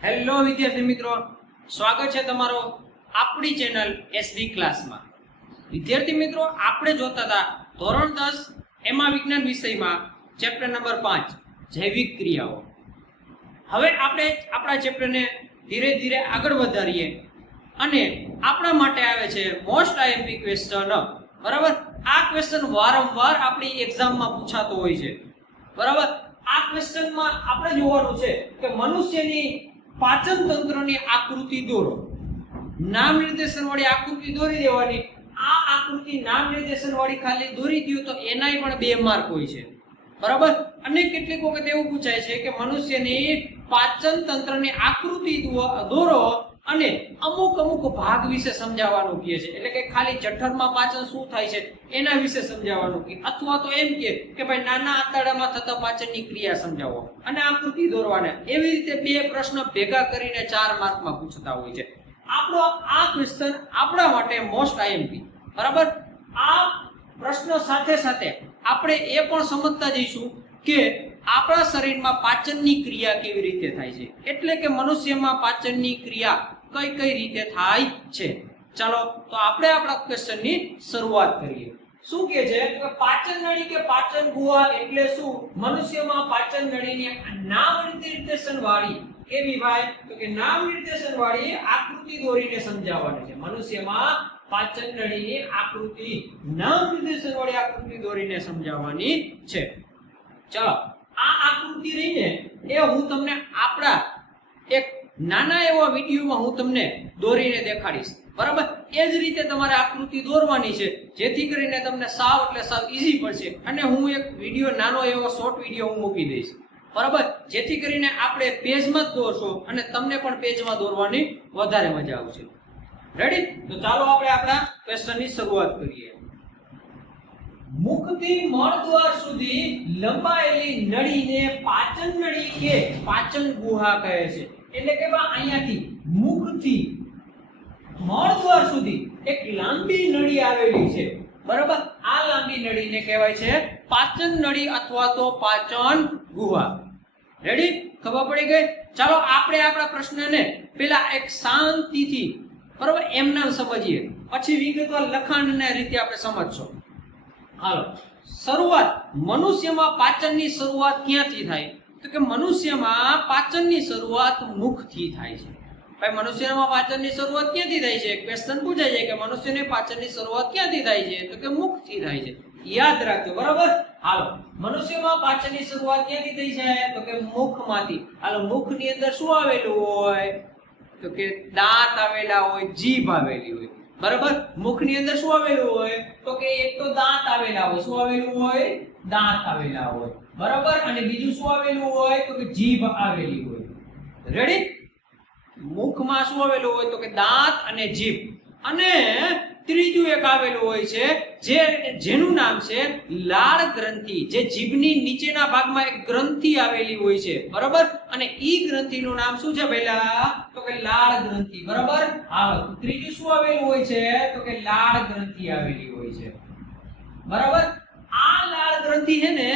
Hello વિદ્યાર્થી મિત્રો, સ્વાગત છે તમારો આપણી ચેનલ એસડી ક્લાસમાં। વિદ્યાર્થી મિત્રો, આપણે જોતા હતા ધોરણ 10 એમાં વિજ્ઞાન વિષયમાં ચેપ્ટર નંબર 5 જૈવિક ક્રિયાઓ। હવે આપણે આપણા ચેપ્ટરને ધીરે ધીરે આગળ વધારીએ અને આપણા માટે આવે છે મોસ્ટ આઈએમપી ક્વેશ્ચન। બરાબર, આ ક્વેશ્ચન વારંવાર આપણી એક્ઝામમાં પૂછાતો હોય છે। બરાબર, આ ક્વેશ્ચનમાં આપણે જોવાનું છે કે મનુષ્યની પાચન તંત્રની આકૃતિ દોરો। નામ નિર્દેશન વાળી આકૃતિ દોરી દેવાની। આ આકૃતિ નામ નિર્દેશન વાળી ખાલી દોરી દો તો એનાય પણ 2 માર્ક હોય છે। બરાબર, અને કેટલીક વખત એવું પૂછાય છે કે મનુષ્યની પાચન તંત્રની આકૃતિ દોરો અને અમુક ભાગ વિશે સમજાવવાનું કહે છે। એટલે કે ખાલી જઠરમાં પાચન શું થાય છે એના વિશે સમજાવવાનું કહે, અથવા તો એમ કે ભાઈ નાના આંતરડામાં થતા પાચનની ક્રિયા સમજાવો અને આકૃતિ દોરવાના। એવી રીતે 2 પ્રશ્ન ભેગા કરીને 4 માર્કમાં પૂછતા હોય છે। આપણો આ ક્વેશ્ચન આપણા માટે મોસ્ટ આઈએમપી। બરાબર, આ પ્રશ્ન સાથે સાથે આપણે એ પણ સમજતા જઈશું કે આપણા શરીરમાં પાચનની ક્રિયા કેવી રીતે થાય છે, એટલે કે મનુષ્યમાં પાચનની ક્રિયા કઈ રીતે થાય છે। ચાલો તો આપણે આપણા ક્વેશ્ચનની શરૂઆત કરીએ। શું કહે છે કે પાચન નળી કે પાચન ગુહા એટલે શું? મનુષ્યમાં પાચન નળીની નામ નિર્દેશન વાળી કેવી ભાઈ? તો કે નામ નિર્દેશન વાળી આકૃતિ દોરીને સમજાવવાની છે। મનુષ્યમાં પાચન નળીની આકૃતિ નામ નિર્દેશન વાળી આકૃતિ દોરીને સમજાવવાની છે। ચાલો આ આકૃતિ રહીને એ હું તમને આપણા એક નાના એવા વિડીયોમાં હું તમને દોરીને દેખાડીશ। બરાબર, એ જ રીતે તમારે આકૃતિ દોરવાની છે જેથી કરીને તમને સાવ એટલે સાવ ઈઝી પડશે। અને હું એક વિડીયો નાનો એવો શોર્ટ વિડીયો હું મૂકી દઈશ। બરાબર, જેથી કરીને આપણે પેજમાં જ દોરશો અને તમને પણ પેજમાં દોરવાની વધારે મજા આવશે। રેડી? તો ચાલો આપણે આપણા ક્વેશ્ચનની શરૂઆત કરીએ। મુખથી મળદ્વાર સુધી લંબાયેલી નળીને પાચન નળી કે પાચન ગુહા કહે છે। એટલે કે અહીંયાથી મુખથી મળદ્વાર સુધી એક લાંબી નળી આવેલી છે। બરાબર, આ લાંબી નળીને કહેવાય છે પાચન નળી અથવા તો પાચન ગુહા। રેડી? ખબર પડી ગઈ? ચાલો આપણે આપણા પ્રશ્નને પેલા એક શાંતિથી બરાબર એમને સમજીએ, પછી વિગતવાર લખાણના રીતે આપણે સમજશો। હાલો, શરૂઆત મનુષ્યમાં પાચનની શરૂઆત ક્યાંથી થાય? તો કે મનુષ્યમાં પાચનની શરૂઆત મુખથી થાય છે। ભાઈ, મનુષ્યમાં પાચનની શરૂઆત ક્યાંથી થાય છે? ક્વેશ્ચન પૂછાય છે કે મનુષ્યની પાચનની શરૂઆત ક્યાંથી થાય છે? તો કે મુખથી થાય છે। યાદ રાખજો। બરાબર, હાલો, મનુષ્યમાં પાચનની શરૂઆત ક્યાંથી થઈ છે? તો કે મુખમાંથી। હાલો, મુખની અંદર શું આવેલું હોય? તો કે દાંત આવેલા હોય, જીભ આવેલી હોય। બરાબર, મુખની અંદર શું આવેલું હોય? તો કે એક તો દાંત આવેલા હોય। શું આવેલું હોય? દાંત આવેલા હોય। બરાબર, અને બીજું શું આવેલું હોય? તો કે જીભ આવેલી હોય। રેડી? મુખમાં શું આવેલું હોય? તો કે દાંત અને જીભ, અને ત્રીજું એક આવેલું હોય છે જેનું નામ છે લાળ ગ્રંથિ, જે જીભની નીચેના ભાગમાં એક ગ્રંથિ આવેલી હોય છે। બરાબર, અને ઈ ગ્રંથિનું નામ શું છે પહેલા? તો કે લાળ ગ્રંથિ। બરાબર, હાલો, ત્રીજું શું આવેલું હોય છે? તો કે લાળ ગ્રંથિ આવેલી હોય છે। બરાબર, આ લાળ ગ્રંથિ છે ને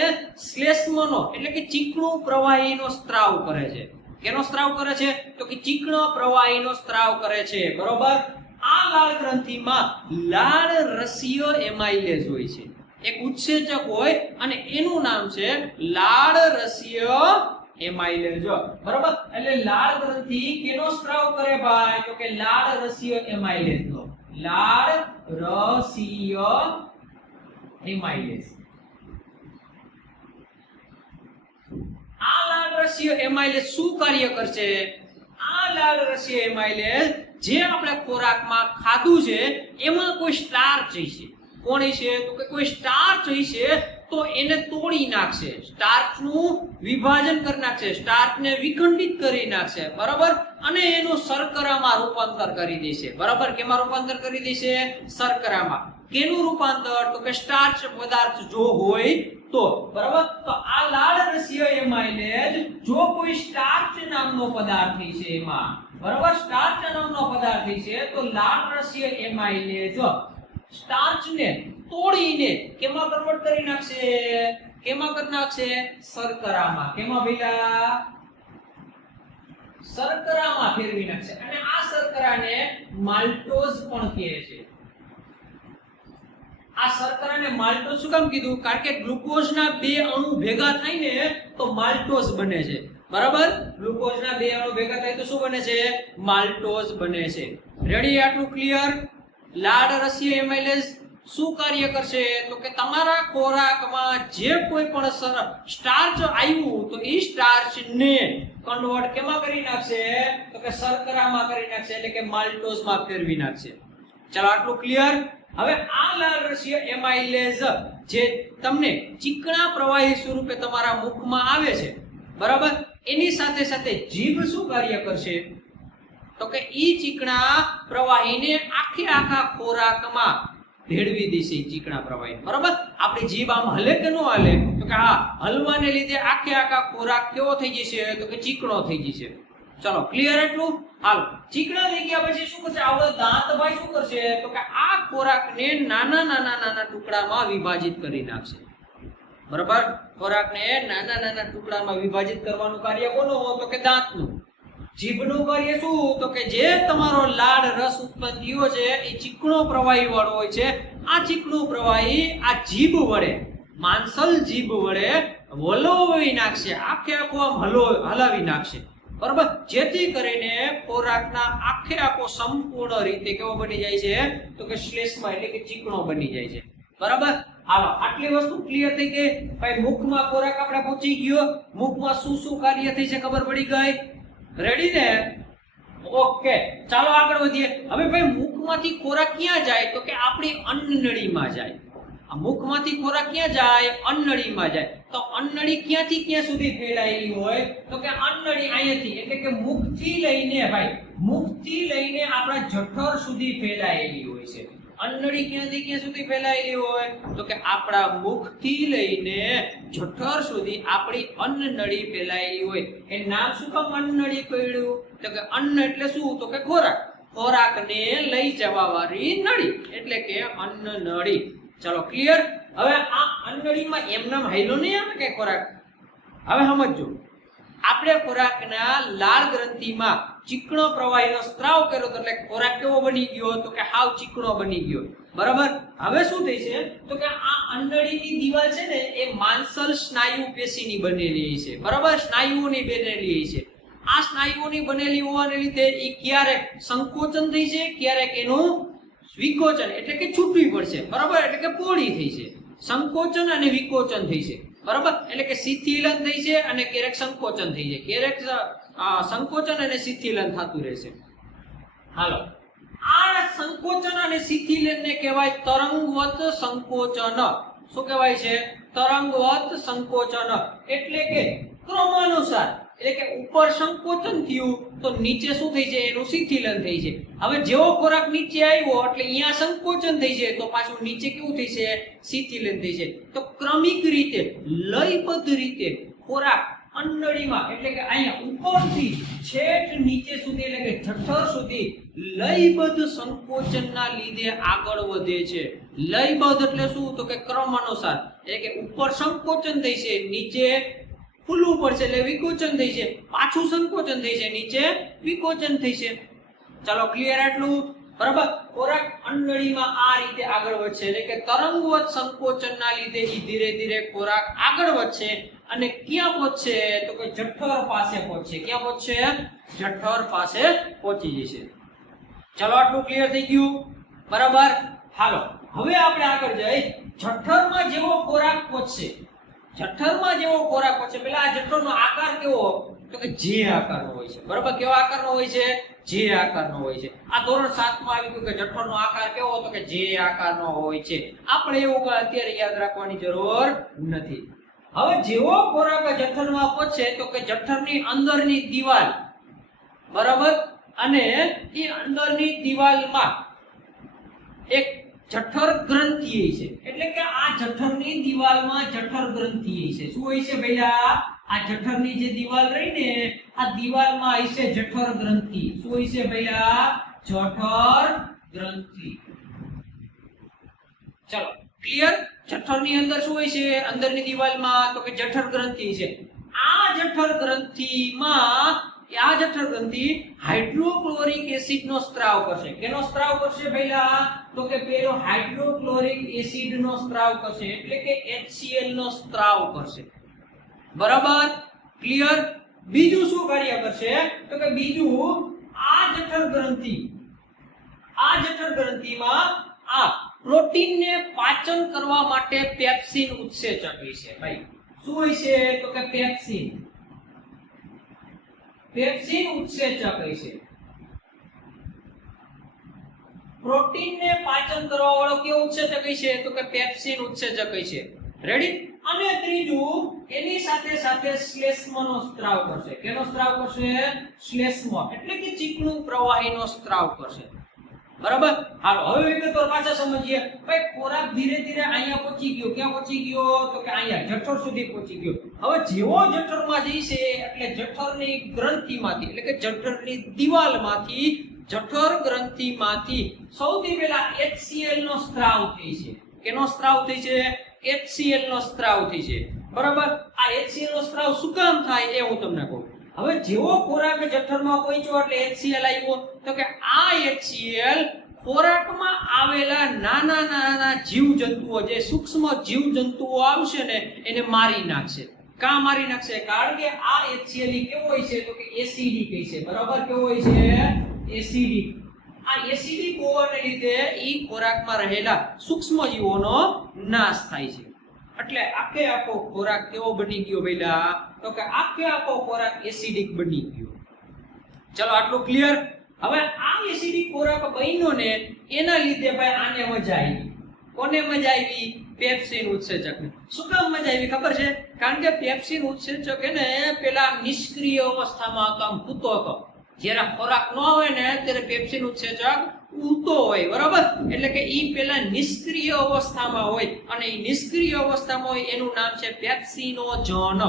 શ્લેષ્મનો એટલે કે ચીકણું પ્રવાહીનો સ્ત્રાવ કરે છે। કેનો સ્ત્રાવ કરે છે? તો કે ચીકણા પ્રવાહીનો સ્ત્રાવ કરે છે। બરોબર, આ લાળ ગ્રંથિમાં લાળ રસીય એમાઇલેઝ હોય છે, એક ઉત્સેચક હોય અને એનું નામ છે લાળ રસીય એમાઇલેઝ। બરોબર, એટલે લાળ ગ્રંથિ કેનો સ્ત્રાવ કરે ભાઈ? તો કે લાળ રસીય એમાઇલેઝ નો। લાળ રસીય એમાઇલેઝ। આ લાળ રસીય એમાઇલેઝ શું કાર્ય કરશે? આ લાળ રસીય એમાઇલેઝ જે આપણે ખોરાકમાં ખાધું છે એમાં કોઈ સ્ટાર્ચ હશે। કોણ હશે? તો કે કોઈ સ્ટાર્ચ હશે તો એને તોડી નાખશે, સ્ટાર્ચનું વિભાજન કરી નાખશે, સ્ટાર્ચને વિખંડિત કરી નાખશે। બરાબર, અને એનું શર્કરામાં રૂપાંતર કરી દેશે। બરાબર, કેમાં રૂપાંતર કરી દેશે? શર્કરામાં। કેનું રૂપાંતર? તો કે સ્ટાર્ચ પદાર્થ જો હોય તો। બરાબર, તો આ લાળ રસીય એમાઇલેઝ જો કોઈ સ્ટાર્ચ નામનો પદાર્થ છે એમાં, બરાબર, સ્ટાર્ચ નામનો પદાર્થ છે તો લાળ રસીય એમાઇલેઝ સ્ટાર્ચને તોડીને કેમાં કન્વર્ટ કરી નાખશે? કેમાં કરી નાખશે? શર્કરામાં। કેમાં ભઈલા? શર્કરામાં ફેરવી નાખશે અને આ શર્કરાને માલ્ટોઝ પણ કહે છે. આ શર્કરાને માલ્ટોઝ શું કામ કીધું? કારણ કે ગ્લુકોઝના બે અણુ ભેગા થઈને તો માલ્ટોઝ બને છે. બરાબર? ગ્લુકોઝના બે અણુ ભેગા થાય તો શું બને છે? માલ્ટોઝ બને છે. રેડી? આટલું ક્લિયર? લાળ રસીય એમાઇલેઝ શું કાર્ય કરશે? તો કે તમારા ખોરાકમાં જે કોઈ પણ સ્ટાર્ચ આવ્યું તો એ સ્ટાર્ચને કન્વર્ટ કેમાં કરી નાખશે? તો કે શર્કરામાં કરી નાખશે, એટલે કે માલ્ટોઝમાં ફેરવી નાખશે. ચાલો આટલું ક્લિયર? હવે આ લાળ રસીય એમાઇલેઝ જે તમને ચીકણા પ્રવાહી સ્વરૂપે તમારા મુખમાં આવે છે, બરાબર, એની સાથે સાથે જીભ શું કાર્ય કરશે? તો કે ઈ ચીકણા પ્રવાહીને આખા ખોરાકમાં ભેળવી દેશે. ચીકણા પ્રવાહી, બરાબર. આપણી જીભ આમ હલે કે ન હલે? તો કે હા, હલવાને લીધે આખા ખોરાક કેવો થઈ જશે? તો કે ચીકણો થઈ જશે. ચલો ક્લિયર એટલું? હાલો, ચીકણા થઈ ગયા પછી શું કરશે? આવડો દાંત ભાઈ શું કરશે? તો કે આ ખોરાકને નાના ટુકડામાં વિભાજિત કરી નાખશે. બરાબર? ખોરાકને નાના ટુકડામાં વિભાજિત કરવાનું કાર્ય કોનું? તો કે દાંતનું. જીભનું કાર્ય શું? તો કે જે તમારો લાળ રસ ઉત્પન્ન થયો છે એ ચીકણો પ્રવાહી વાળો હોય છે. આ ચીકણું પ્રવાહી આ જીભ વડે, માંસલ જીભ વડે વલોવી નાખશે, આખો આમ હલાવી નાખશે. બરાબર? જેથી કરીને ખોરાકના આખો સંપૂર્ણ રીતે કેવો બની જાય છે? તો કે શ્લેષ્મા એટલે કે ચીકણો બની જાય છે. બરાબર? હાલો, આટલી વસ્તુ ક્લિયર થઈ ગઈ. ભાઈ મુખમાં ખોરાક આપણે પહોંચી ગયો. મુખમાં શું કાર્ય થઈ છે ખબર પડી ગઈ? રેડી ને? ઓકે, ચાલો આગળ વધીએ. હવે ભાઈ મુખમાંથી ખોરાક ક્યાં જાય? તો કે આપણી અન્નનળીમાં જાય. આ મુખમાંથી ખોરાક ક્યાં જાય? અન્નનળીમાં જાય. તો અન્નનળી ક્યાંથી ક્યાં સુધી ફેલાયેલી હોય? તો કે અન્નનળી અહીંયાથી, એટલે કે મુખથી લઈને આપણા જઠર સુધી ફેલાયેલી હોય છે. અન્નનળી ક્યાંથી ક્યાં સુધી ફેલાયેલી હોય? તો કે આપણા મુખથી લઈને જઠર સુધી આપણી અન્નનળી ફેલાયેલી હોય. એ નામ શું કામ અન્નનળી પડ્યું? તો કે અન્ન એટલે શું? તો કે ખોરાક. ખોરાકને લઈ જવા વાળી નળી એટલે કે અન્નનળી. ચલો ક્લિયર? હવે આ અન્નનળીમાં એમનામ હાઈલો નહીં આવે કે ખોરાક. હવે સમજો, આપણે ખોરાકના લાળ ગ્રંથિમાં ચીકણો પ્રવાહીનો સ્ત્રાવ કર્યો એટલે ખોરાક કેવો બની ગયો? તો કે હાવ ચીકણો બની ગયો. બરાબર? હવે શું થઈ છે? તો કે આ અન્નનળીની દીવાલ છે ને એ માંસલ સ્નાયુ પેશીની બનેલી છે. બરાબર? સ્નાયુઓની બનેલી છે. આ સ્નાયુઓની બનેલી હોવાને લીધે એ ક્યારેક સંકોચન થઈ છે, ક્યારેક એનું વિકોચન એટલે કે છૂટવી પડશે. બરાબર? એટલે કે પોળી થઈ છે. સંકોચન અને વિકોચન થઈ છે. બરાબર? એટલે કે શિથિલન થઈ છે અને ક્યારેક સંકોચન થઈ છે. ક્યારેક સંકોચન અને શિથિલન થતું રહેશે. હાલો, આ સંકોચન અને શિથિલનને કહેવાય તરંગવત સંકોચન. શું કહેવાય છે? તરંગવત સંકોચન. એટલે કે ક્રમાનુસાર, એટલે કે ઉપર સંકોચન થયું તો નીચે શું થઈ છે? એનું શિથિલન થઈ છે. હવે જેવો ખોરાક નીચે આવ્યો એટલે અહીંયા સંકોચન થઈ છે તો પાછું નીચે કેવું થઈ છે? શિથિલન થઈ છે. તો ક્રમિક રીતે, લયબદ્ધ રીતે ખોરાક અન્નનળીમાં એટલે કે અહીંયા ઉપરથી છેક નીચે સુધી એટલે કે જઠર સુધી લયબદ્ધ સંકોચનના લીધે આગળ વધે છે. લયબદ્ધ એટલે શું? તો કે ક્રમ અનુસાર, એટલે કે ઉપર સંકોચન થઈ છે, નીચે ખુલ્લું પડશે એટલે વિકોચન થઈ છે, પાછું સંકોચન થઈ છે, નીચે વિકોચન થઈ છે. ચાલો ક્લિયર આટલું? બરાબર? ખોરાક અન્નનળીમાં આ રીતે આગળ વધશે એટલે કે તરંગવત સંકોચનના લીધે ધીરે ધીરે ખોરાક આગળ વધશે અને ક્યાં પહોંચશે? તો કે જઠર પાસે પહોંચશે. ક્યાં પહોંચશે? જઠર પાસે પહોંચી જશે. ચાલો આટલું ક્લિયર થઈ ગયું? બરાબર? હાલો, હવે આપણે આગળ જઈએ. જઠરમાં જેવો ખોરાક પહોંચશે, જઠરમાં જેવો ખોરાક પહોંચે, પેલા આ જઠરનો આકાર કેવો? તો કે જે આકારનો હોય છે. બરાબર? કેવો આકારનો હોય છે? જે આકારનો હોય છે. આ ધોરણ 7 માં આવી ગયું કે જઠરનો આકાર કેવો? તો કે જે આકારનો હોય છે. આપણે એવું અત્યારે યાદ રાખવાની જરૂર નથી. હવે જેવો ખોરાક જઠરમાં પહોંચે તો કે જઠરની અંદરની દીવાલ, બરાબર, અને એ અંદરની દીવાલમાં એક જઠર ગ્રંથિ છે. એટલે કે આ જઠરની દીવાલમાં જઠર ગ્રંથિ છે. શું હોય છે ભૈયા? આ જઠરની જે દીવાલ રહી ને આ દીવાલમાં હશે જઠર ગ્રંથિ. શું હોય છે ભૈયા? જઠર ગ્રંથિ. ચલો ક્લિયર? જઠરની અંદર શું હોય છે? અંદરની દીવાલમાં તો કે જઠર ગ્રંથિ છે. આ જઠર ગ્રંથિમાં આ જઠર ગ્રંથિ હાઇડ્રોક્લોરિક એસિડ નો સ્ત્રાવ કરશે. કેનો સ્ત્રાવ કરશે પહેલા? તો કે પેલો હાઇડ્રોક્લોરિક એસિડ નો સ્ત્રાવ કરશે, એટલે કે HCl નો સ્ત્રાવ કરશે. બરાબર, ક્લિયર? બીજું શું કાર્ય કરશે? તો કે બીજું આ જઠર ગ્રંથિમાં આ પ્રોટીનને પાચન કરવા માટે પેપ્સિન ઉત્સેચક હોય છે. ભાઈ શું હોય છે? તો કે પેપ્સિન ઉત્સેચક હોય છે. પ્રોટીનને પાચન કરવા વાળો કયો ઉત્સેચક હોય છે? તો કે પેપ્સિન ઉત્સેચક હોય છે. રેડી? અને ત્રીજું એની સાથે સાથે શ્લેષ્મનો સ્ત્રાવ કરશે. કેનો સ્ત્રાવ કરશે? શ્લેષ્મ એટલે કે ચીકણું પ્રવાહીનો સ્ત્રાવ કરશે. બરાબર? હાલો હવે વિગતવાર પાછા સમજીએ. ભાઈ ખોરાક ધીરે ધીરે અહીંયા પહોંચી ગયો. ક્યાં પહોંચી ગયો? તો કે અહીંયા જઠર સુધી પહોંચી ગયો. હવે જેવો જઠરમાં જઈશે એટલે જઠરની ગ્રંથિમાંથી એટલે કે જઠરની દિવાલમાંથી જઠર ગ્રંથિમાંથી સૌથી પહેલા HCl નો સ્ત્રાવ થઈ છે. કેનો સ્ત્રાવ થઈ છે? HCl નો સ્ત્રાવ થઈ છે. બરાબર? આ HCl નો સ્ત્રાવ શું કામ થાય એ હું તમને કહું. હવે જેવો ખોરાક જઠરમાં પહોંચ્યો એટલે HCl આવ્યો, તો કે આ HCl ખોરાકમાં આવેલા નાના નાના જીવજંતુઓ, જે સૂક્ષ્મ જીવજંતુઓ આવશે ને એને મારી નાખશે. કા મારી નાખશે? કારણ કે આ HCl કેવો હોય છે? તો કે એસિડિક હોય છે. બરાબર? કેવો હોય છે? એસિડિક. આ એસિડિક હોવાને લીધે ઈ ખોરાકમાં રહેલા સૂક્ષ્મ જીવોનો નાશ થાય છે. એટલે આખે આખો ખોરાક કેવો બની ગયો પહેલા? તો કે આખે આખો ખોરાક એસિડિક બની ગયો. ચલો આટલું ક્લિયર? હવે આ એસિડિક ખોરાક બન્યો ને એના લીધે ભાઈ આને મજા આવી. કોને મજા આવી? પેપ્સિન ઉત્સેચકને. શું કામ મજા આવી ખબર છે? કારણ કે પેપ્સિન ઉત્સેચક એને પેલા નિષ્ક્રિય અવસ્થામાં કામ પૂતો હતો. જ્યારે ખોરાક ન હોય ને ત્યારે પેપ્સિન ઉત્સેચક ઉતો હોય. બરાબર? એટલે કે ઈ પેલા નિષ્ક્રિય અવસ્થામાં હોય અને ઈ નિષ્ક્રિય અવસ્થામાં હોય એનું નામ છે પેપ્સિનોજન.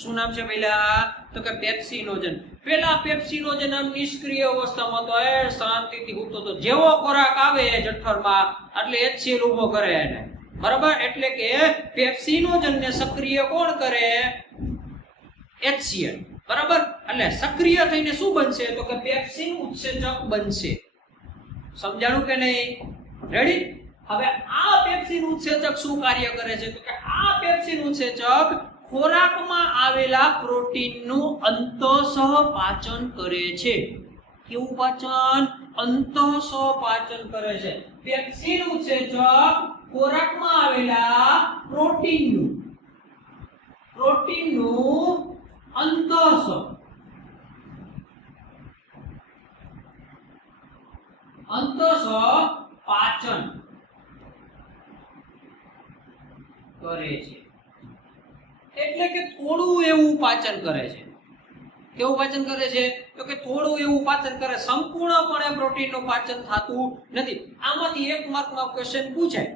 શું નામ છે પહેલા? તો કે પેપ્સિનોજન. પેલા પેપ્સિનોજન આમ નિષ્ક્રિય અવસ્થામાં તો એ શાંતિથી ઉતો તો જેવો ખોરાક આવે જઠરમાં એટલે HCl ઊભો કરે એને. બરાબર? એટલે કે પેપ્સિનોજનને સક્રિય કોણ કરે? HCl. બરાબર? એટલે સક્રિય થઈને શું બનશે? તો કે પેપ્સિન ઉત્સેચક બનશે. સમજાણું કે નહીં? રેડી? હવે આ પેપ્સિન ઉત્સેચક શું કાર્ય કરે છે? તો કે આ પેપ્સિન ઉત્સેચક ખોરાકમાં આવેલા પ્રોટીનનું અંતઃસહ પાચન કરે છે. કેવું પાચન? અંતઃસહ પાચન કરે છે. પેપ્સિન ઉત્સેચક ખોરાકમાં આવેલા પ્રોટીનનું અંતઃસહ પાચન કરે છે. એટલે કે થોડું એવું પાચન કરે છે. કેવું પાચન કરે છે? તો કે થોડું એવું પાચન કરે. સંપૂર્ણપણે પ્રોટીનનું પાચન થતું નથી. આમાંથી એક માર્કમાં ક્વેશ્ચન પૂછાય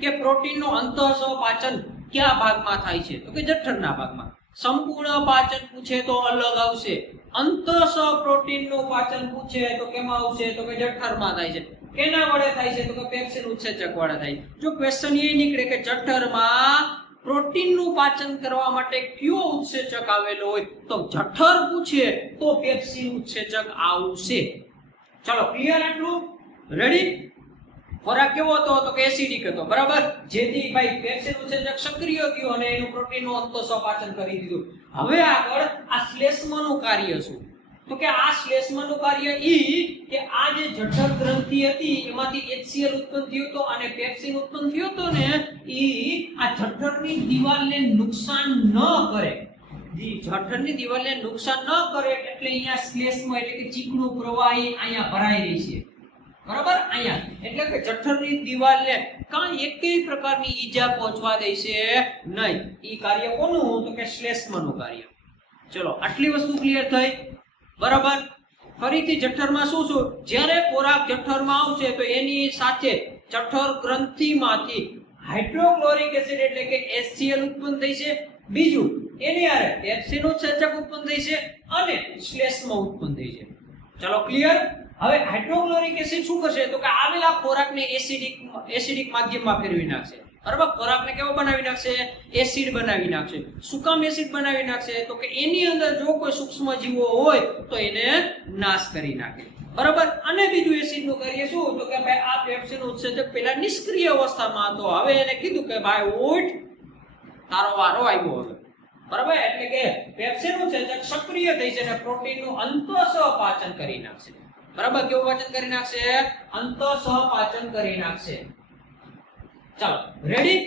કે પ્રોટીનનું અંતઃસહ પાચન કયા ભાગમાં થાય છે? તો કે જઠરના ભાગમાં. સંપૂર્ણ પાચન પૂછે તો અલગ આવશે. અંતઃસહ પ્રોટીનનું પાચન પૂછે તો કેમાં આવશે? તો કે જઠરમાં થાય છે. કેના વડે થાય છે? તો કે પેપ્સિન ઉત્સેચક વડે થાય. જો ક્વેશ્ચન એ નીકળે કે જઠરમાં પ્રોટીનનું પાચન કરવા માટે કયો ઉત્સેચક આવેલો હોય તો જઠર પૂછે તો પેપ્સિન ઉત્સેચક આવશે. ચલો ક્લિયર આટલું? રેડી? ખોરાક કેવો હતો? તો કે એસિડિક હતો. બરાબર? જેથી ભાઈ પેપ્સિન ઉત્સેચક સક્રિય થયો અને એનું પ્રોટીનનું અંતઃસહ પાચન કરી દીધું. હવે આગળ આ શ્લેષ્મનું કાર્ય શું? તો કે આ શ્લેષ્મનું કાર્ય કે આ જે જઠર ગ્રંથિ હતી એમાંથી HCl ઉત્પન્ન થયો હતો અને પેપ્સિન ઉત્પન્ન થયો હતો ને આ જઠરની દિવાલને નુકસાન ન કરે. જઠરની દિવાલને નુકસાન ન કરે એટલે અહીંયા શ્લેષ્મ એટલે કે ચીકણું પ્રવાહી અહીંયા ભરાઈ રહી છે. બરાબર? અહીંયા એટલે કે જઠરની દિવાલને કાંઈ એકેય પ્રકારની ઈજા પહોંચવા દેશે નહીં. ઈ કાર્ય કોનું? તો કે શ્લેષ્મનું કાર્ય. ચલો આટલી વસ્તુ ક્લિયર થઈ? બરાબર? ફરીથી જઠરમાં શું શું? જ્યારે ખોરાક જઠરમાં આવશે તો એની સાથે જઠર ગ્રંથિમાંથી હાઇડ્રોક્લોરિક એસિડ એટલે કે HCl ઉત્પન્ન થઈ છે. બીજું એની હારે પેપ્સિન ઉત્સેચક ઉત્પન્ન થઈ છે અને શ્લેષ્મ ઉત્પન્ન થઈ છે. ચલો ક્લિયર? હવે હાઇડ્રોક્લોરિક એસિડ શું કરશે? તો કે આવેલા ખોરાકને એસિડિક માધ્યમમાં ફેરવી નાખશે. બરાબર, ખોરાકને કેવો બનાવી નાખશે? એસિડ બનાવી નાખશે. શું કામ એસિડ બનાવી નાખશે? તો કે એની અંદર જો કોઈ સૂક્ષ્મ જીવો હોય તો એને નાશ કરી નાખે. બરાબર. અને બીજું એસિડનું કાર્ય શું? તો કે ભાઈ આ પેપ્સિન ઉત્સેચક પેલા નિષ્ક્રિય અવસ્થામાં હતો, હવે એને કીધું કે ભાઈ ઉઠ, તારો વારો આવ્યો હવે. બરાબર, એટલે કે પેપ્સિન ઉત્સેચક સક્રિય થઈ છે અને પ્રોટીનનું અંતઃસહ પાચન કરી નાખશે. બરાબર, કેવું પાચન કરી નાખશે? અંતઃસહ પાચન કરી નાખશે. ચાલો રેડી.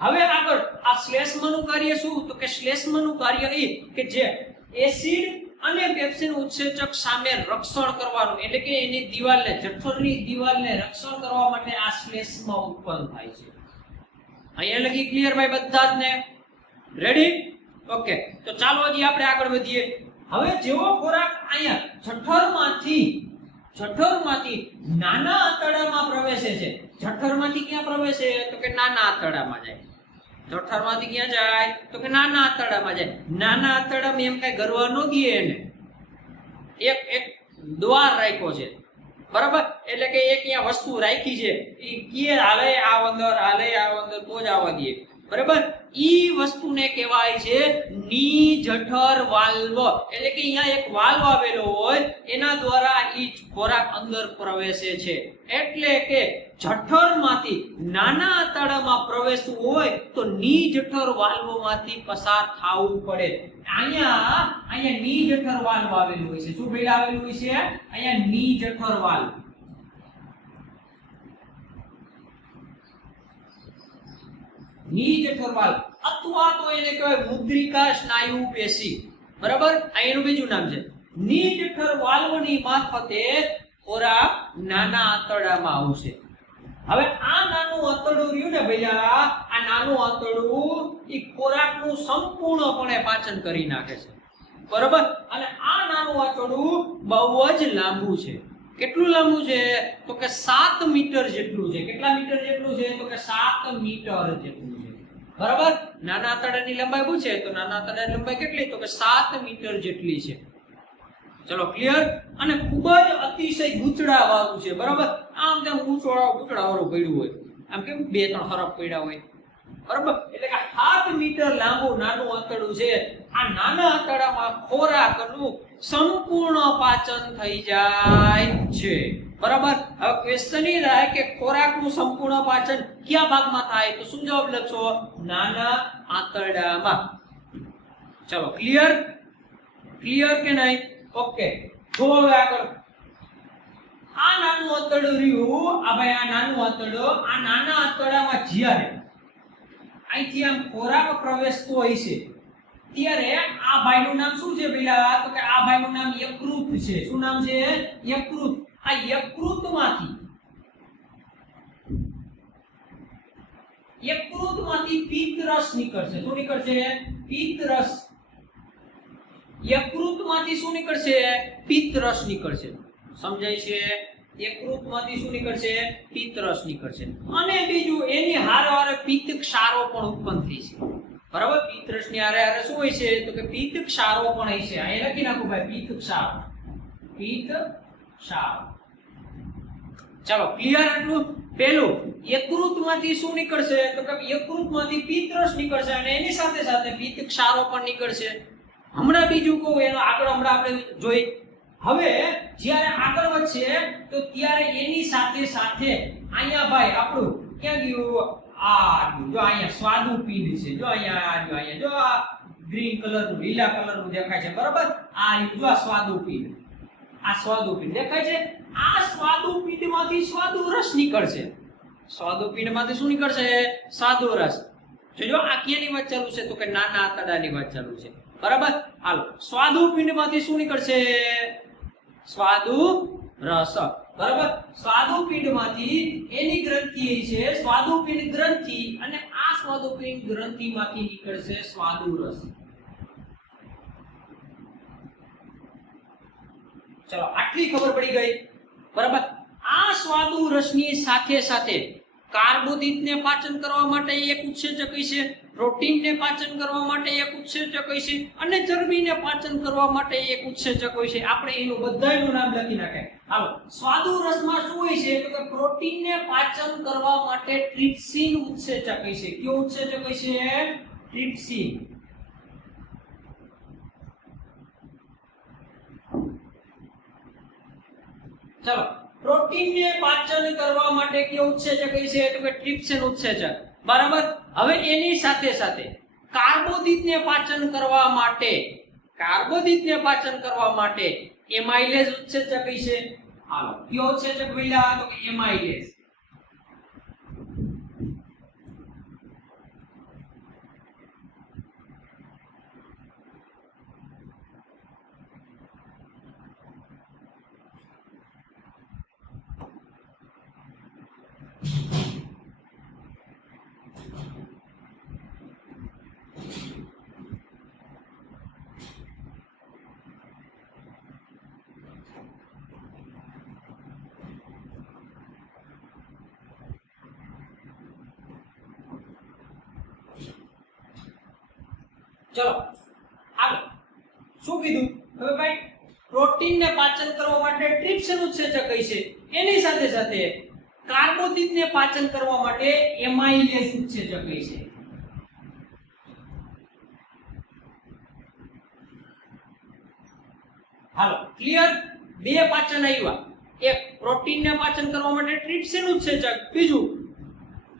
હવે આગળ આ શ્લેષ્મનું કાર્ય શું? તો કે શ્લેષ્મનું કાર્ય એ કે જે એસિડ અને પેપ્સિન ઉત્સેચક સામે રક્ષણ કરવાનું, એટલે કે એની દિવાલને, જઠરની દિવાલને રક્ષણ કરવા માટે આ શ્લેષ્મ ઉત્પન્ન થાય છે. અહીંયા લગી ક્લિયર ભાઈ બધા જ ને? રેડી? ઓકે, તો ચાલો હજી આપણે આગળ વધીએ. હવે જેવો ખોરાક અહીંયા જઠરમાંથી નાના આંતરડામાં પ્રવેશે છે. જઠરમાંથી ક્યાં પ્રવેશે? તો કે નાના આંતરડામાં જાય. જઠરમાંથી ક્યાં જાય? તો કે નાના આંતરડામાં જાય. નાના આંતરડામાં એમ કઈ ગરવા ન દે એને, એક દ્વાર રાખ્યો છે. બરાબર, એટલે કે એક અહીંયા વસ્તુ રાખી છે, એ કે હાલે આવ અંદર તો જ આવવા દે. બરાબર, ઈ વસ્તુને કહેવાય છે નિજઠર વાલ્વ. એટલે કે અહીંયા એક વાલ્વ આવેલો હોય, એના દ્વારા ઈ ખોરાક અંદર પ્રવેશે છે. એટલે કે જઠરમાંથી નાના આંતરડામાં પ્રવેશવું હોય તો નિજઠર વાલ્વમાંથી પસાર થવું પડે. અહીંયા નિજઠર વાલ્વ આવેલું હોય છે. શું પેલા આવેલું હોય છે? અહીંયા નિજઠર વાલ્વ. નિજઠર વાલ્વ અથવા તો એને કહેવાય મુદ્રિકા સ્નાયુ પેશી. બરાબર, આ એનું બીજું નામ છે. નિજઠર વાલ્વની મારફતે ખોરાક નાના આંતરડામાં આવશે. હવે આ નાનું આંતરડું રહ્યું ને ભૈયા, આ નાનું આંતરડું ઈ ખોરાકનું સંપૂર્ણપણે પાચન કરી નાખે છે. બરાબર, અને આ નાનું આંતરડું બહુ જ લાંબુ છે. કેટલું લાંબુ છે? તો કે 7 મીટર જેટલું છે. કેટલા મીટર જેટલું છે? તો કે 7 મીટર જેટલું છે. બરાબર, નાના આંતરડાની લંબાઈ પૂછે તો નાના આંતરડાની લંબાઈ કેટલી? તો કે 7 મીટર જેટલી છે. ચલો ક્લિયર. અને ખૂબ જ અતિશય ગૂંચડા વાળું છે. બરાબર, આમ તેમ ગૂંચડા વાળું પડ્યું હોય, આમ કેમ 2-3 હરફ પડ્યા હોય. બરાબર, એટલે કે 7 મીટર લાંબુ નાનું આંતરડું છે. આ નાના આંતરડામાં ખોરાકનું સંપૂર્ણ પાચન થઈ જાય છે. બરાબર, હવે ક્વેશ્ચન એ રહે કે ખોરાકનું સંપૂર્ણ પાચન કયા ભાગમાં થાય? તો શું જવાબ લખશો? નાના આંતરડામાં. ચલો ક્લિયર કે નહીં? ઓકે, જો હવે આગળ આ નાનું આંતરડું રહ્યું, આ ભાઈ આ નાનું આંતરડું, આ નાના આંતરડામાં જ્યારે અહીંથી આમ ખોરાક પ્રવેશતો હોય છે ત્યારે આ ભાઈનું નામ શું છે પેલા? તો કે આ ભાઈનું નામ યકૃત છે. શું નામ છે? યકૃત. આ યકૃતમાંથી પિત્તરસ નીકળશે. શું નીકળશે? પિત્તરસ. યકૃતમાંથી શું નીકળશે? પિત્તરસ નીકળશે. સમજાય છે? યકૃતમાંથી શું નીકળશે? પિત્તરસ નીકળશે. અને બીજું એની હારે પિત્ત ક્ષારો પણ ઉત્પન્ન થઈ છે. બરાબર, પિત્તરસની હારે શું હોય છે? તો કે પિત્ત ક્ષારો પણ હોય છે. અહીંયા લખી નાખો ભાઈ, પિત્ત ક્ષાર. ચાલો ક્લિયર આટલું? પેલું યકૃતમાંથી શું નીકળશે? તો કે યકૃતમાંથી પિત્તરસ નીકળશે અને એની સાથે સાથે પિત્ત ક્ષારો પણ નીકળશે. હમણાં બીજું કહું, એનો આગળ હમણાં આપણે જોઈ. હવે જ્યારે આગળ વધશે તો ત્યારે એની સાથે સાથે અહીંયા ભાઈ આપણું ક્યાં ગયું? આ જો અહીંયા સ્વાદુપિંડ છે. જો અહીંયા જો આ ગ્રીન કલરનું, લીલા કલરનું દેખાય છે. બરાબર, આ જો આ સ્વાદુપિંડ, આ સ્વાદુપિંડ દેખાય છે. આ સ્વાદુપિંડમાંથી સ્વાદુરસ નીકળશે. સ્વાદુપિંડમાંથી શું નીકળશે? સ્વાદુરસ. જો આ ક્યાંની વાત ચાલુ છે? તો કે નાના આંતરડાની વાત ચાલુ છે. બરાબર, હાલો સ્વાદુપિંડમાંથી શું નીકળશે? સ્વાદુરસ. બરાબર, સ્વાદુપિંડમાંથી એની ગ્રંથિ છે સ્વાદુપિંડ ગ્રંથિ, અને આ સ્વાદુપિંડ ગ્રંથિમાંથી નીકળશે સ્વાદુરસ. ચલો આટલી ખબર પડી ગઈ. બરાબર, આ સ્વાદુરસની સાથે સાથે કાર્બોદિતને પાચન કરવા માટે એક ઉત્સેચક છે પ્રોટીનને પાચન કરવા માટે એક ઉત્સેચક હોય છે અને ચરબીને પાચન કરવા માટે એક ઉત્સેચક હોય છે. આપણે એનું બધાયનું નામ લખી નાખે. હાલો, સ્વાદુ રસમાં શું હોય છે? તો કે પ્રોટીનને પાચન કરવા માટે ટ્રિપ્સિન ઉત્સેચક હોય છે. કયો ઉત્સેચક હોય છે? ટ્રિપ્સિન. ચલો, પ્રોટીનને પાચન કરવા માટે કયો ઉત્સેચક હોય છે? તો કે ટ્રિપ્સિન ઉત્સેચક. બરાબર. હવે એની સાથે સાથે કાર્બોદિતને પાચન કરવા માટે એમાઇલેઝ ઉત્સેચક છે. હાલો, કયો ઉત્સેચક બોલ્યા? તો કે એમાઇલેઝ. ચલો આગળ શું કીધું? હવે ભાઈ પ્રોટીનને પાચન કરવા માટે ટ્રિપ્સિન ઉત્સેચક છે, એની સાથે સાથે કાર્બોદિતને પાચન કરવા માટે એમાઇલેઝ ઉત્સેચક છે. હાલો, ક્લિયર? બે પાચન આવ્યા. એક પ્રોટીનને પાચન કરવા માટે ટ્રિપ્સિન ઉત્સેચક, બીજું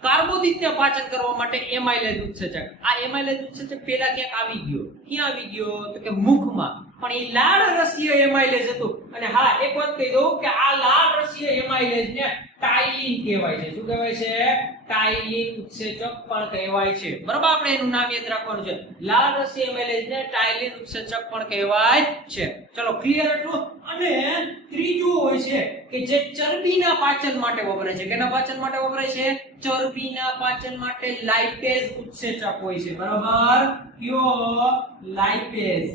કાર્બોદિતને પાચન કરવા માટે એમાઇલેઝ ઉત્સેચક. આ એમાઇલેઝ ઉત્સેચક પહેલા ક્યાંક આવી ગયો. ક્યાં આવી ગયો? તો કે મુખમાં. પણ એ લાળ રસીય એમાઇલેઝ હતું. અને હા, એક વાત કહી દઉં કે આ લાળ રસીય એમાઇલેઝને ટાઇલિન કહેવાય છે. શું કહેવાય છે? ટાઇલિન ઉત્સેચક પણ કહેવાય છે. બરાબર, આપણે એનું નામ યાદ રાખવાનું છે. લાળ રસીય એમાઇલેઝને ટાઇલિન ઉત્સેચક પણ કહેવાય છે. ચલો, ક્લિયર એટલું? અને ત્રીજું હોય છે કે જે ચરબીના પાચન માટે વપરાય છે. કેના પાચન માટે વપરાય છે? ચરબીના પાચન માટે લાઇપેઝ ઉત્સેચક હોય છે. બરાબર, કયો? લાઇપેઝ.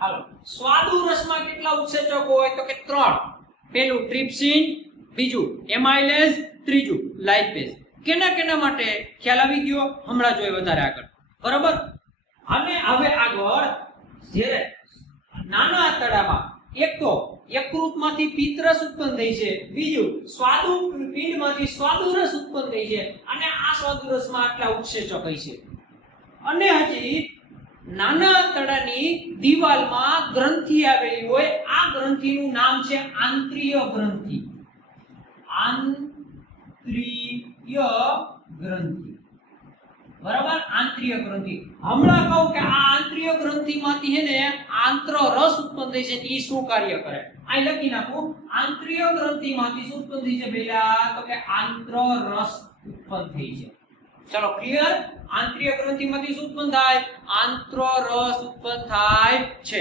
હાલો, સ્વાદુ રસમાં કેટલા ઉત્સેચકો હોય? તો કે 3. પહેલું ટ્રિપ્સિન, બીજું એમાઇલેઝ, ત્રીજું લાઇપેઝ. કેના માટે ખ્યાલ આવી ગયો? હમણાં જોઈએ વધારે આગળ. બરાબર. અને હવે આગળ જ્યારે નાના આંતરડામાં એક તો યકૃતમાંથી પિત્તરસ ઉત્પન્ન થઈ છે, બીજું સ્વાદુ પિંડમાંથી સ્વાદુરસ ઉત્પન્ન થઈ છે, અને આ સ્વાદુરસમાં આટલા ઉત્સેચક હોય છે. અને હજી નાના આંતરડાની દિવાલમાં ગ્રંથિ આવેલી હોય. આ ગ્રંથિનું નામ છે આંત્રિય ગ્રંથિ. આંત્રિય ગ્રંથિ. બરાબર, આંત્રિય ગ્રંથિ. હમણાં કહું કે આ આંત્રિય ગ્રંથિમાંથી છે ને આંત્ર રસ ઉત્પન્ન થઈ છે. એ શું કાર્ય કરે? અહીં લખી નાખું. આંત્રિય ગ્રંથિમાંથી શું ઉત્પન્ન થઈ છે પહેલા? તો કે આંત્ર રસ ઉત્પન્ન થઈ છે. ચલો, ક્લિયર? આંતરિય ગ્રંથિમાંથી શું ઉત્પન્ન થાય? આંત્ર રસ ઉત્પન્ન થાય છે.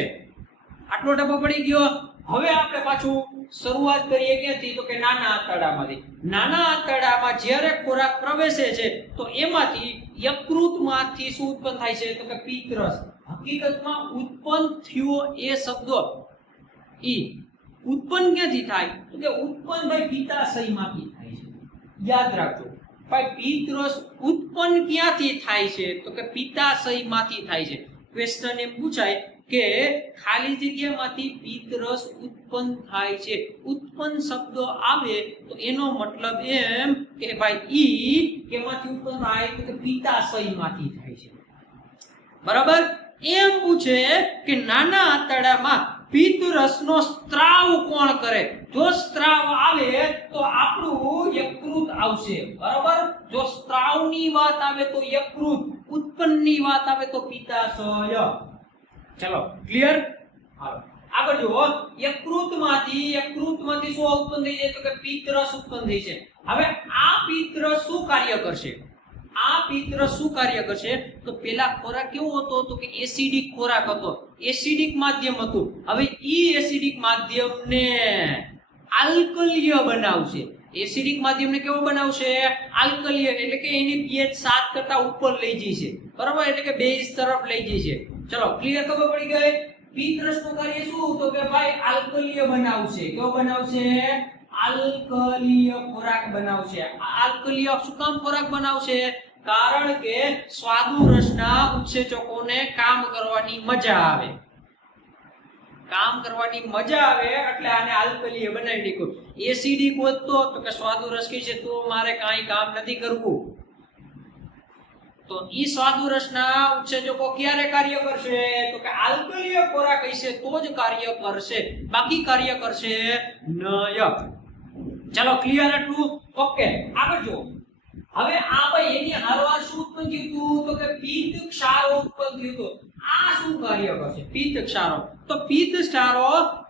આટલો ડબ્બો પડી ગયો. હવે આપણે પાછું શરૂઆત કરીએ ક્યાંથી? તો કે નાના આંતરડામાંથી. નાના આંતરડામાં જ્યારે ખોરાક પ્રવેશે છે તો એમાંથી યકૃતમાંથી શું ઉત્પન્ન થાય છે? તો કે પિત્તરસ. હકીકતમાં ઉત્પન્ન થયો એ શબ્દ ઉત્પન્ન ક્યાંથી થાય? તો કે ઉત્પન્ન ભાઈ પિત્તાશયમાંથી થાય છે. યાદ રાખજો ભાઈ, પિત્તરસ ઉત્પન્ન ક્યાંથી થાય છે? તો કે પિત્તાશયમાંથી થાય છે. ક્વેશ્ચન એમ પૂછાય કે ખાલી જગ્યામાંથી પિત્તરસ ઉત્પન્ન થાય છે. ઉત્પન્ન શબ્દ આવે તો એનો મતલબ એમ કે ભાઈ કેમાંથી ઉત્પન્ન થાય? તો કે પિત્તાશયમાંથી થાય છે. બરાબર. એમ પૂછે કે નાના આંતરડામાં પિત્તરસનો સ્ત્રાવ કોણ કરે? જો સ્ત્રાવ આવે તો આપણું યકૃત આવશે. બરાબર. જો સ્ત્રાવની વાત આવે તો યકૃત, ઉત્પન્નની વાત આવે તો પિત્તાશય. ચલો, ક્લિયર? હાલો, આગળ જુઓ. યકૃતમાંથી શું ઉત્પન્ન થઈ જાય? તો કે પિત્તરસ ઉત્પન્ન થઈ છે. હવે આ પિત્તરસ શું કાર્ય કરશે? તો પેલા ખોરાક કેવો હતો? તો કે એસિડિક ખોરાક હતો, એસિડિક માધ્યમ હતું. હવે ઈ એસિડિક માધ્યમને આલ્કલીય બનાવશે. એસિડિક માધ્યમને કેવો બનાવશે? આલ્કલીય. એટલે કે એની pH 7 કરતા ઉપર લઈ જશે. બરાબર, એટલે કે બેઝ તરફ લઈ જશે. ચલો, ક્લિયર? ખબર પડી ગઈ? પિત્તરસનું કાર્ય શું? તો કે ભાઈ આલ્કલીય બનાવશે. કેવો બનાવશે? આલ્કલીય ખોરાક બનાવશે. આ આલ્કલીય શું કામ ખોરાક બનાવશે? કારણ કે સ્વાદુ રસના ઉત્સેચકોને કામ કરવાની મજા આવે. કામ કરવાની મજા આવે એટલે આને આલ્કલીય બનાવી દીધું. એસિડિક હોત તો કે સ્વાદુ રસ કહે છે તો મારે કાંઈ કામ નથી કરવું. તો ઈ સ્વાદુ રસના ઉત્સેચકો ક્યારે કાર્ય કરશે? તો કે આલ્કલીય ખોરાક હશે તો જ કાર્ય કરશે, બાકી કાર્ય કરશે નહીં. ચલો ક્લિયર એટલું? ઓકે, આગળ જો. હવે આ ભાઈ એની હારવાર શું ઉત્પન્ન થયું હતું? તો કે પિત્ત ક્ષારો ઉત્પન્ન થયું હતું. આ શું કાર્ય કરશે? પિત્ત ક્ષારો. તો પિત્ત ક્ષારો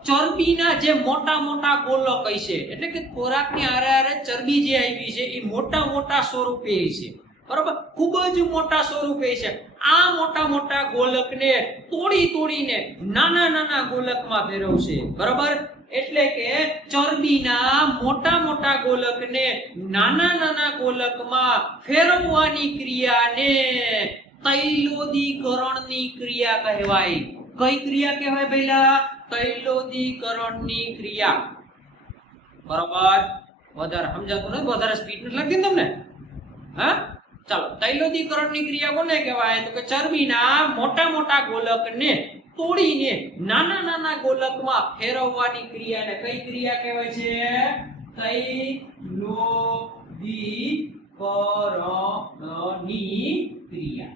ચરબીના જે મોટા મોટા ગોલક હશે, એટલે કે ખોરાકની હારે હારે ચરબી જે આવી છે એ મોટા મોટા સ્વરૂપે છે, બરાબર? ખૂબ જ મોટા સ્વરૂપે છે. આ મોટા મોટા ગોલકને તોડીને નાના નાના ગોલકમાં ફેરવશે, બરાબર? એટલે કે ચરબીના મોટા મોટા ગોલકને નાના નાના ગોલકમાં ફેરવવાની ક્રિયાને તૈલોદીકરણની ક્રિયા કહેવાય. કઈ ક્રિયા કહેવાય પહેલા? તૈલોદીકરણની ક્રિયા. બરાબર? વધારે સમજાતું નથી? વધારે સ્પીડ નથી લાગતી તમને? હા, ચાલો. તૈલોદીકરણની ક્રિયા કોને કહેવાય? તો કે ચરબીના મોટા મોટા ગોલકને તોડીને નાના નાના ગોલકમાં ફેરવવાની ક્રિયાને કઈ ક્રિયા કહેવાય છે? તૈલોદીકરણની ક્રિયા.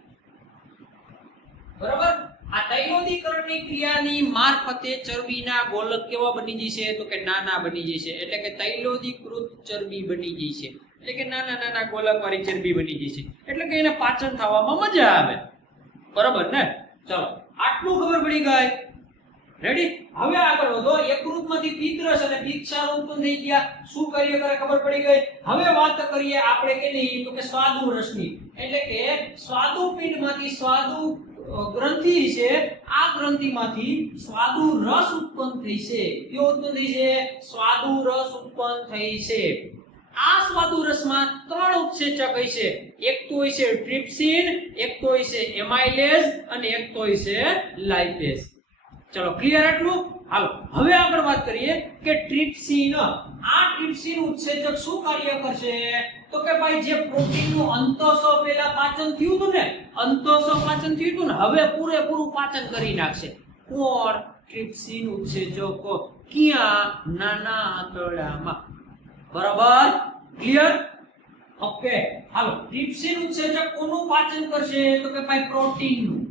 બરાબર? આ તૈલોદીકરણની ક્રિયાની મારફતે ચરબીના ગોલક કેવા બની જશે? તો કે નાના બની જશે. એટલે કે તૈલોદીકૃત ચરબી બની જશે. એટલે કે નાના નાના ગોલક વાળી ચરબી બની જશે. એટલે કે એને પાચન થવામાં મજા આવે. બરાબર ને? ચલો, આટલું ખબર પડી ગઈ. રેડી? હવે આગળ વધો. યકૃતમાંથી પિત્તરસ અને પિત્તક્ષાર ઉત્પન્ન થઈ ગયા. શું કાર્ય કરે ખબર પડી ગઈ. હવે વાત કરીએ આપણે કેની? તો કે સ્વાદુ રસની. એટલે કે સ્વાદુપિંડમાંથી સ્વાદુ ગ્રંથિ છે, આ ગ્રંથિમાંથી સ્વાદુ રસ ઉત્પન્ન થઈ છે. કયો ઉત્પન્ન થઈ છે? સ્વાદુ રસ ઉત્પન્ન થઈ છે. આ સ્વાદુ રસમાં ત્રણ ઉત્સેચક હશે. એક તો હશે ટ્રિપ્સિન, એક તો હશે એમાઇલેઝ અને એક તો હશે લાઇપેઝ. ચલો, ક્લિયર એટલું? હાલો, હવે આગળ વાત કરીએ કે ટ્રિપ્સિન. આ ટ્રિપ્સિન ઉત્સેચક શું કાર્ય કરશે? તો કે ભાઈ જે પ્રોટીનનું અંતઃસ્વ પહેલા પાચન થયું હતું ને, અંતઃસ્વ પાચન થયું હતું ને, હવે પૂરેપૂરું પાચન કરી નાખશે. કોણ? ટ્રિપ્સિન ઉત્સેચકો. ક્યાં? નાના આંતરડામાં. બરાબર? ક્લિયર? ઓકે, હાલો. ટ્રિપ્સિન ઉત્સેચક કોનું પાચન કરશે? તો કે ભાઈ પ્રોટીનનું.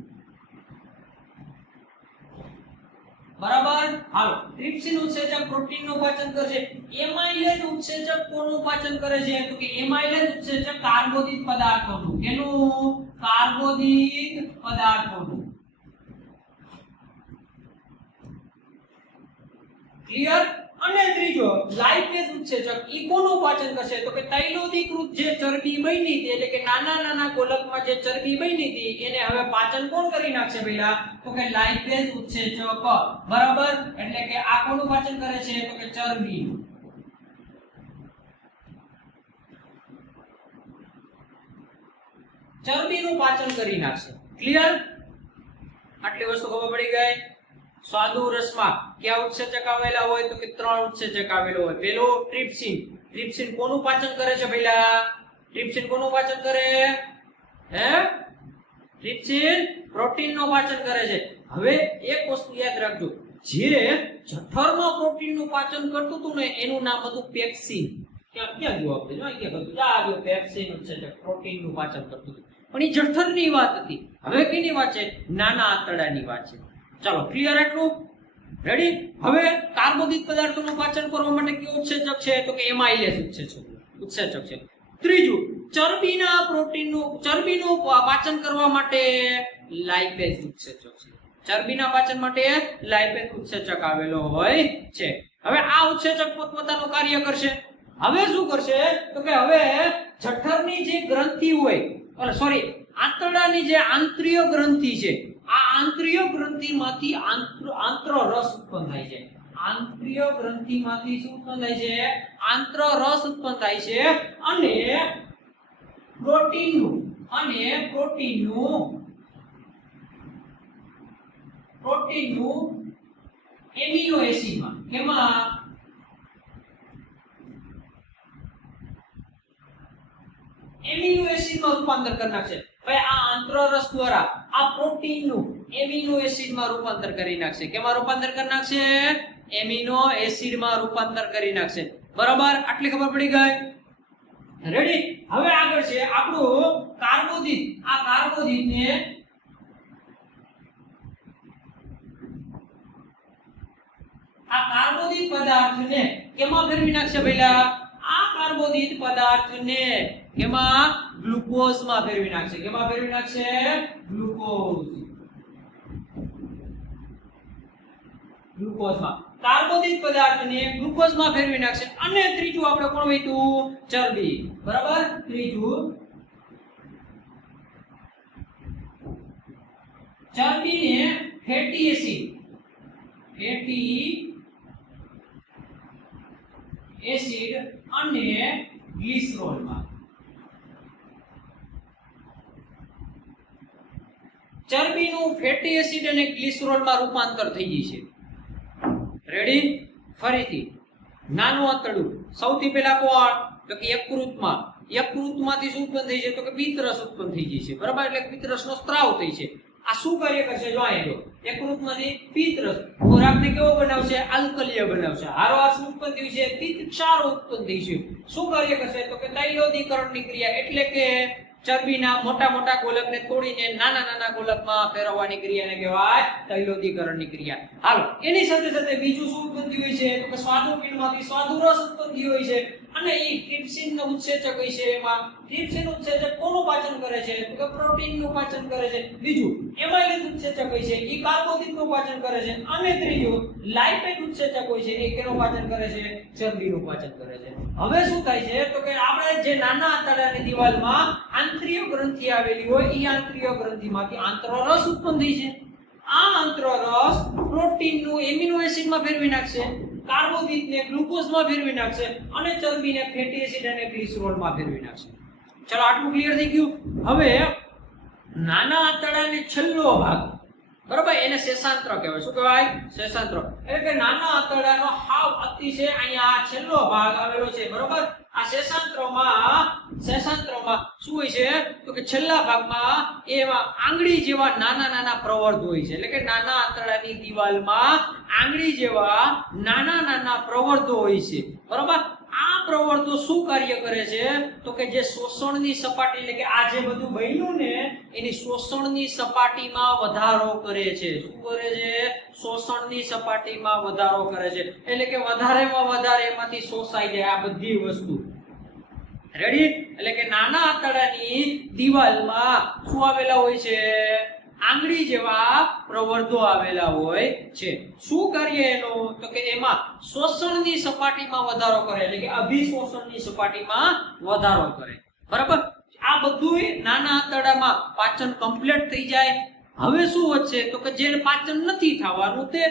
બરાબર? હાલો, ટ્રિપ્સિન ઉત્સેચક પ્રોટીનનું પાચન કરશે. એમાઇલેઝ ઉત્સેચક કોનું પાચન કરે છે? તો કે એમાઇલેઝ ઉત્સેચક કાર્બોદિત પદાર્થોનું. કેનું? કાર્બોદિત પદાર્થોનું. ક્લિયર? અને ત્રીજો લાઇપેઝ ઉત્સેચક, ઈ કોનું પાચન કરશે? તો કે તૈલોદીકૃત જે ચરબી બની હતી, એટલે કે નાના નાના ગોલકમાં જે ચરબી બની હતી એને હવે પાચન કોણ કરી નાખશે પહેલા? તો કે લાઇપેઝ ઉત્સેચક. બરાબર? એટલે કે આ કોનું પાચન કરે છે? તો કે ચરબીનું. ચરબીનું પાચન કરી નાખશે. ક્લિયર? આટલી વસ્તુ ખબર પડી ગઈ. સ્વાદુ રસમાં કયા ઉત્સેચક આવેલા હોય? તો કે ત્રણ ઉત્સેચક આવેલો હોય. પેલો ટ્રિપ્સિન. ટ્રિપ્સિન કોનું પાચન કરે છે પહેલા? ટ્રિપ્સિન કોનું પાચન કરે? હે? ટ્રિપ્સિન પ્રોટીનનું પાચન કરે છે. હવે એક વસ્તુ યાદ રાખજો, જે જઠરમાં પ્રોટીનનું પાચન કરતું હતું ને એનું નામ હતું પેપ્સિન. ક્યાં ગયું આપણે? જો અહીંયા હતું. આ જો પેપ્સિન ઉત્સેચક પ્રોટીનનું પાચન કરતું હતું. પણ એ જઠરની વાત હતી. હવે કેની વાત છે? નાના આંતરડાની વાત છે. ચાલો, ક્લિયર એટલું? રેડી? હવે કાર્બોદિત પદાર્થોનું પાચન કરવા માટે કયો ઉત્સેચક છે? તો કે એમાઇલેઝ ઉત્સેચક છે. ત્રીજું, ચરબીનું પાચન કરવા માટે લાઇપેઝ ઉત્સેચક છે. ચરબીના પાચન માટે લાઇપેઝ ઉત્સેચક આવેલો હોય છે. હવે આ ઉત્સેચક પોતપોતાનું કાર્ય કરશે. હવે શું કરશે? તો કે હવે જઠરની જે ગ્રંથિ હોય, સોરી, આંતરડાની જે આંતરિય ગ્રંથિ છે, આ આંતરિય ગ્રંથિમાંથી આંત્ર રસ ઉત્પન્ન થાય છે. આંતરિય ગ્રંથિમાંથી શું ઉત્પન્ન થાય છે? આંત્ર રસ ઉત્પન્ન થાય છે. અને પ્રોટીનનું એમિનો એસિડમાં, કેમાં? એસિડમાં રૂપાંતર કરી નાખશે. ભાઈ આ આંતરરસ દ્વારા આ પ્રોટીનનું એમિનો એસિડમાં રૂપાંતર કરી નાખશે. કેમાં રૂપાંતર કરી નાખશે? એમિનો એસિડમાં રૂપાંતર કરી નાખશે. બરાબર, આટલી ખબર પડી ગઈ? રેડી. હવે આગળ છે આપણું કાર્બોદિત. આ કાર્બોદિતને પદાર્થને કેમાં ફેરવી નાખશે પહેલા? આ કાર્બોદિત પદાર્થને કેમાં? ગ્લુકોઝમાં ફેરવી નાખશે. કેમાં ફેરવી નાખશે? ગ્લુકોઝમાં. કાર્બોદિત પદાર્થને ગ્લુકોઝમાં ફેરવી નાખશે. અને ત્રીજું આપણે કોણ વહીતું? ચરબી. બરાબર, ત્રીજું ચરબીને ફેટી એસિડ અને ગ્લિસરોલમાં. ચરબીનું ફેટી એસિડ અને ગ્લિસરોલમાં રૂપાંતર થઈ જશે. રેડી. ફરીથી નાનું આંતરડું. સૌથી પહેલા કોણ? તો કે યકૃતમાંથી શું ઉત્પન્ન થઈ છે? તો કે પિત્તરસ ઉત્પન્ન થઈ જશે. બરાબર, એટલે પિત્તરસનો સ્ત્રાવ થઈ છે. આ શું કાર્ય કરશે? જો અહીં જો યકૃતમાંથી પિત્તરસ ખોરાકને કેવો બનાવશે? આલ્કલીય બનાવશે. હારોહાર શું ઉત્પન્ન થયું છે? પિત્ત ક્ષારો ઉત્પન્ન થઈ છે. શું કાર્ય કરશે? તો કે તૈલોદીકરણની ક્રિયા, એટલે કે ચરબીના મોટા મોટા ગોલકને તોડીને નાના નાના ગોલકમાં ફેરવવાની ક્રિયાને કહેવાય તૈલોદીકરણની ક્રિયા. હાલો, એની સાથે સાથે બીજું શું ઉત્પન્ન થયું હોય છે? તો કે સ્વાદુપિંડમાંથી સ્વાદુરસ ઉત્પન્ન થયો હોય છે. અને એ ટ્રિપ્સિનનો ઉત્સેચક હોય છે. એમાં ટ્રિપ્સિન ઉત્સેચક કોનું પાચન કરે છે? તો કે પ્રોટીનનું પાચન કરે છે. બીજું એમાઇલેઝ ઉત્સેચક હોય છે, એ કાર્બોદિતનું પાચન કરે છે. અને ત્રીજું લાઇપેઝ ઉત્સેચક હોય છે, એ કેનું પાચન કરે છે? ચરબીનું પાચન કરે છે. હવે શું થાય છે? તો કે આપણે જે નાના આંતરડાની દિવાલમાં આંતરિય ગ્રંથિ આવેલી હોય, એ આંતરિય ગ્રંથિમાંથી આંતરરસ ઉત્પન્ન થઈ છે. આ આંતરરસ પ્રોટીનનું એમિનો એસિડમાં ફેરવી નાખશે, કાર્બોદિતને ગ્લુકોઝમાં ફેરવી નાખશે અને ચરબીને ફેટી એસિડ અને ગ્લિસરોલમાં ફેરવી નાખશે. ચલો, આટલું ક્લિયર થઈ ગયું. હવે નાના આંતરડાને છેલ્લો ભાગ, બરાબર, એને શેષાંત્ર કહેવાય. શું કહેવાય? શેષાંત્ર. એટલે કે નાના આંતરડાનો હાવ અતિશય અહીંયા છેલ્લો ભાગ આવેલો છે. બરાબર, આ શેષાંત્રમાં શું હોય છે? તો કે છેલ્લા ભાગમાં એમાં આંગળી જેવા નાના નાના પ્રવર્ધ હોય છે. એટલે કે નાના આંતરડાની દિવાલમાં આંગળી જેવા નાના નાના પ્રવર્ધો હોય છે. બરાબર, આ પ્રવર્ધો શું કાર્ય કરે છે? તો કે જે શોષણની સપાટી, એટલે કે આ જે બધું બન્યું ને એની શોષણની સપાટીમાં વધારો કરે છે. શું કરે છે? શોષણની સપાટીમાં વધારો કરે છે. એટલે કે વધારેમાં વધારે એમાંથી શોષાઈ જાય આ બધી વસ્તુ. રેડી. એટલે કે નાના આંતરડાની દિવાલમાં શું આવેલા હોય છે? આંગળી જેવા પ્રવર્ધો આવેલા હોય છે. શું કાર્ય એનું? તો કે એમાં શોષણની સપાટીમાં વધારો કરે, એટલે કે અભિશોષણની સપાટીમાં વધારો કરે. બરાબર, આ બધું નાના આંતરડામાં પાચન કમ્પ્લીટ થઈ જાય. હવે શું વધશે? તો કે જે પાચન નથી થવાનું તે,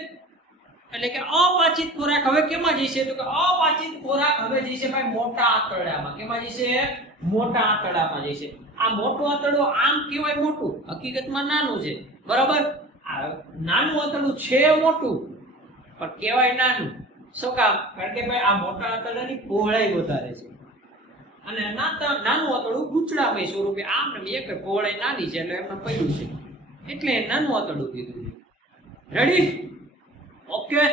એટલે કે અપાચિત ખોરાક હવે કેમાં જશે? તો કે અપાચિત ખોરાક હવે જશે ભાઈ મોટા આંતરડામાં. કેમાં જશે? મોટા આંતરડામાં જશે. આ મોટું આંતરડું આમ કહેવાય મોટું, હકીકતમાં નાનું છે. બરાબર, આ નાનું આંતરડું છે મોટું પણ કહેવાય નાનું. શું કામ? કારણ કે ભાઈ આ મોટા આંતરડાની પહોળાઈ વધારે છે અને નાનું આંતરડું ગૂંચળામય સ્વરૂપે આમ ને એક પહોળાઈ નાની છે એટલે એમને પડ્યું છે, એટલે નાનું આંતરડું કીધું છે. રેડી? ઓકે.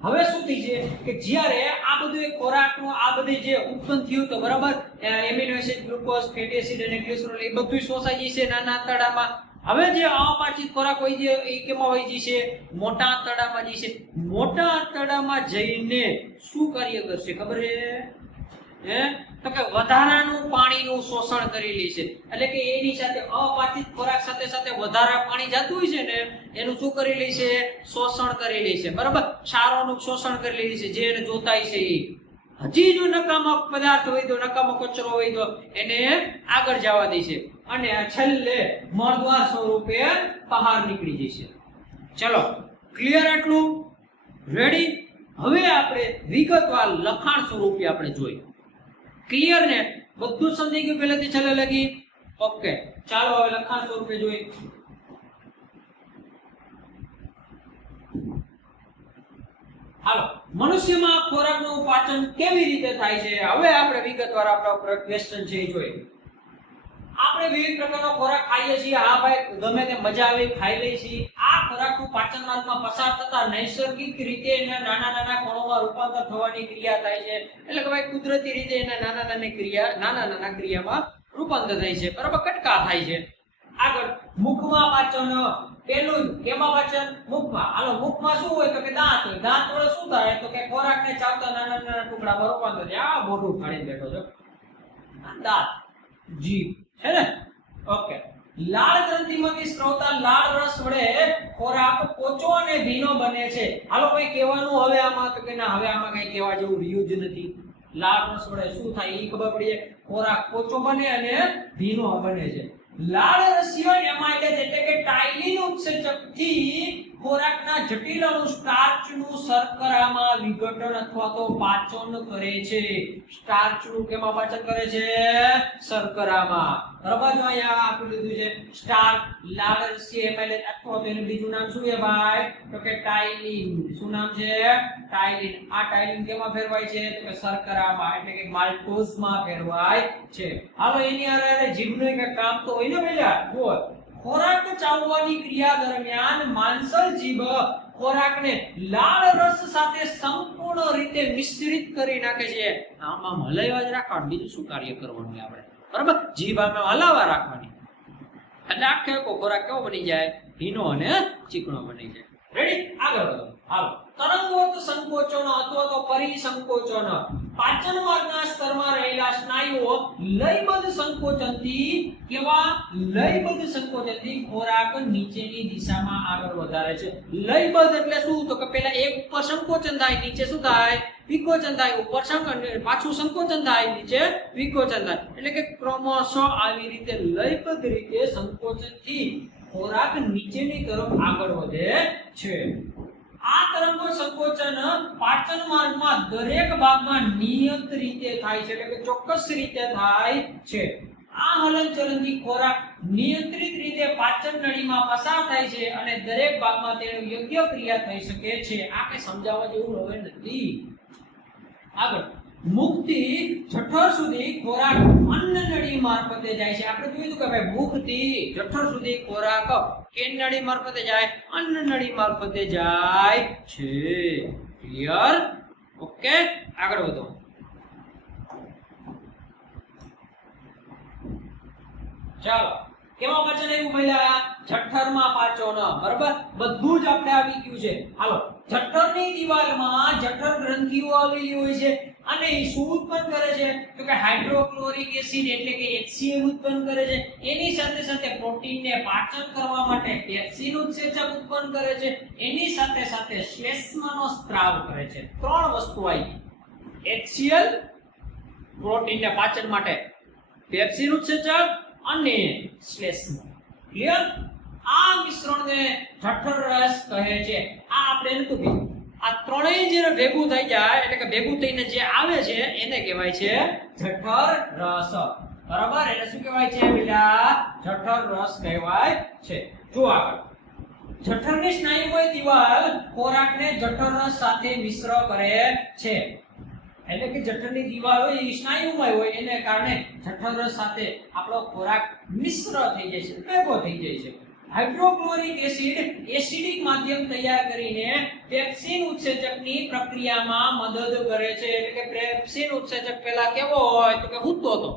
હવે શું થઈ છે કે જ્યારે આ બધું ખોરાકનું આ બધી જે ઉત્પન્ન થયું તો બરાબર, amino acid, glucose, fatty acid અને ગ્લિસરોલ એ બધું શોષાઈ જશે નાના આંતરડામાં. હવે જે અપાચિત ખોરાક હોય છે એ કેમાં હોય જશે? મોટા આંતરડામાં જશે. મોટા આંતરડામાં જઈને શું કાર્ય કરશે ખબર છે? તો કે વધારાનું પાણીનું શોષણ કરી લેશે. એટલે કે એની સાથે અપાચિત ખોરાક સાથે સાથે વધારા પાણી જતું હોય છે ને એનું શું કરી લેશે? શોષણ કરી લેશે. બરાબર, ક્ષારોનું શોષણ કરી લેશે. જે એને જોતાય છે એ હજી જો નકામો પદાર્થ હોય તો, નકામો કચરો હોય તો એને આગળ જવા દેશે અને છેલ્લે મળદ્વાર સ્વરૂપે બહાર નીકળી જશે. ચલો, ક્લિયર આટલું? રેડી? હવે આપણે વિગતવાર લખાણ સ્વરૂપે આપણે જોઈએ. ક્લિયર ને? બધું સમજી ગયું પહેલાથી છેલ્લે લગી? ઓકે, ચાલો હવે લખાણ સ્વરૂપે જોઈએ. હાલો, મનુષ્યમાં ખોરાકનું પાચન કેવી રીતે થાય છે હવે આપણે વિગતવાર આપણા ક્વેશ્ચન છે એ જોઈએ. આપણે આપણે વિવિધ પ્રકારનો ખોરાક ખાઈએ છીએ. હા ભાઈ, ગમે તે મજા આવે ખાઈ લઈએ છીએ. આ ખોરાકનું પાચન માર્ગમાં પસાર થતા નૈસર્ગિક રીતે એના નાના નાના કણોમાં રૂપાંતર થવાની ક્રિયા થાય છે. એટલે કે ભાઈ કુદરતી રીતે એના નાના નાના ક્રિયામાં રૂપાંતર થાય છે. બરાબર, કટકા થાય છે. આગળ મુખમાં પાચન. પેલું કેમાં પાચન? મુખમાં. હાલો, મુખમાં શું હોય તો કે દાંત હોય. દાંત વડે શું થાય તો કે ખોરાકને ચાવતા નાના નાના ટુકડામાં રૂપાંતર થાય. આ મોઢું ફાડીને બેઠો છો, દાંત, જીભ છે ને. ઓકે. લાળ ગ્રંથિમાંથી સ્ત્રાવતા લાળ રસ વડે ખોરાક પોચો અને ભીનો બને છે. હાલો કોઈ કહેવાનું હવે આમાં તો કે ના, હવે આમાં કઈ કહેવા જેવું રહ્યું જ નથી. લાળ રસ વડે શું થાય એ ખબર પડી જાય. ખોરાક પોચો બને અને ભીનો બને છે. લાળ રસીય એમાઇલેજ એટલે કે ટાઇલિન ઉત્સેચકથી ખોરાકના જટિલ અણુ સ્ટાર્ચનું શર્કરામાં વિઘટન અથવા તો પાચન કરે છે. સ્ટાર્ચનું કેમાં પાચન કરે છે? શર્કરામાં. બરાબર, જો અહીંયા આપી દીધું છે સ્ટાર્ચ, લાળ રસીય એમાઇલેજ અથવા તો એનું બીજું નામ શું છે ભાઈ તો કે ટાઇલિન. શું નામ છે? ટાઇલિન. આ ટાઇલિન કેમાં ફેરવાય છે તો કે શર્કરામાં એટલે કે માલ્ટોઝમાં ફેરવાય છે. હાલો એની આરે જીભનું એક કામ તો હોય ને ભઈલા. જો ખોરાક ચાવવાની ક્રિયા દરમિયાન માંસલ જીભ ખોરાકને લાળ રસ સાથે સંપૂર્ણ રીતે મિશ્રિત કરી નાખે છે. આમાં હલાવ્યા જ રાખવાનું, બીજું શું કાર્ય કરવાનું આપણે? બરાબર, જીભ આમાં હલાવા રાખવાની એટલે આખો ખોરાક કેવો બની જાય? ભીનો અને ચીકણો બની જાય. રેડી? આગળ વધો. હાલો, તરંગોત સંકોચન અથવા તો પરિસંકોચન. પાચન માર્ગના સ્તરમાં રહેલા સ્નાયુઓ લયબદ્ધ સંકોચનથી કેવા? લયબદ્ધ સંકોચનથી ખોરાક નીચેની દિશામાં આગળ વધારે છે. લયબદ્ધ એટલે શું તો કે પહેલા એક ઉપર સંકોચન થાય, નીચે શું થાય? વિકોચન થાય. ઉપર પાછું સંકોચન થાય, નીચે વિકોચન થાય. એટલે કે ક્રમશઃ આવી રીતે લયબદ્ધ રીતે સંકોચનથી ખોરાક નીચેની તરફ આગળ વધે છે. આ તરંગો સંકોચન પાચન માર્ગમાં દરેક ભાગમાં નિયત રીતે થાય છે, એટલે કે ચોક્કસ રીતે થાય છે. આ હલનચલનથી ખોરાક નિયંત્રિત રીતે પાચન નળીમાં પસાર થાય છે અને દરેક ભાગમાં તેની યોગ્ય ક્રિયા થઈ શકે છે. આ કે સમજાવવા જેવું હવે નથી. આગળ મુખથી જઠર સુધી ખોરાક અન્ન નળી મારફતે જાય છે. આપણે જોયું કે ભાઈ મુખથી જઠર સુધી ખોરાક કેન નળી મારફતે જાય? અન્ન નળી મારફતે જાય છે. ક્લિયર? ઓકે, આગળ વધો. ચાલો, કેમાં પાચન આવ્યું પહેલા? જઠરમાં પાચન. બરાબર, બધું જ આપણે આવી ગયું છે. હાલો, જઠરની દિવાલમાં જઠર ગ્રંથિઓ આવેલી હોય છે અને એ શું ઉત્પન્ન કરે છે તો કે હાઇડ્રોક્લોરિક એસિડ એટલે કે HCl ઉત્પન્ન કરે છે. એની સાથે સાથે પ્રોટીનને પાચન કરવા માટે પેપ્સિન ઉત્સેચક ઉત્પન્ન કરે છે. એની સાથે સાથે શ્લેષ્માનો સ્ત્રાવ કરે છે. ત્રણ વસ્તુ આવી: HCl પ્રોટીનને પાચન માટે, પેપ્સિન ઉત્સેચક અને શ્લેષ્મા. ક્લિયર? આ મિશ્રણને જઠર રસ કહે છે. આ આપણે નતું કીધું. આ ત્રણેય જે ભેગું થઈ જાય એટલે કે ભેગું થઈને જે આવે છે એને કહેવાય છે જઠર રસ. બરાબર, એને શું કહેવાય છે બેટા? જઠર રસ કહેવાય છે. જો આગળ, જઠરની સ્નાયુમય દિવાલ ખોરાકને જઠર રસ સાથે મિશ્ર કરે છે. એટલે કે જઠરની દિવાલ હોય એ સ્નાયુમય હોય, એને કારણે જઠર રસ સાથે આપણો ખોરાક મિશ્ર થઈ જાય છે, ભેગો થઈ જાય છે. હાઇડ્રોક્લોરિક એસિડ એસિડિક માધ્યમ તૈયાર કરીને પેપ્સિન ઉત્સેચકની પ્રક્રિયામાં મદદ કરે છે. એટલે કે પેપ્સિન ઉત્સેચક પહેલા કેવો હોય તો કે હૂતો હતો.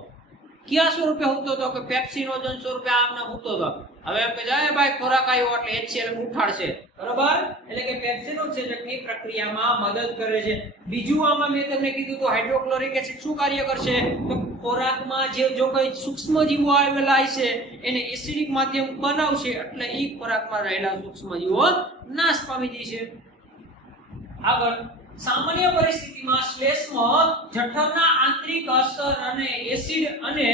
કયા સ્વરૂપે હૂતો હતો? કે પેપ્સિનોજન સ્વરૂપે આમને હૂતો હતો. હવે એમ કે જાય ભાઈ ખોરાક આવ્યો એટલે HCl ઉઠાડશે. બરાબર, એટલે કે પેપ્સિન ઉત્સેચકની પ્રક્રિયામાં મદદ કરે છે. બીજું આમાં મેં તમને કીધું તો હાઇડ્રોક્લોરિક એસિડ શું કાર્ય કરશે તો ખોરાકમાં જે જો કોઈ સૂક્ષ્મજીવો આવેલા છે એને એસિડિક માધ્યમ બનાવશે એટલે એ ખોરાકમાં રહેલા સૂક્ષ્મજીવો નાશ પામી જશે. આગળ, સામાન્ય પરિસ્થિતિમાં શ્લેષ્મ જઠરના આંતરિક અસર અને એસિડ અને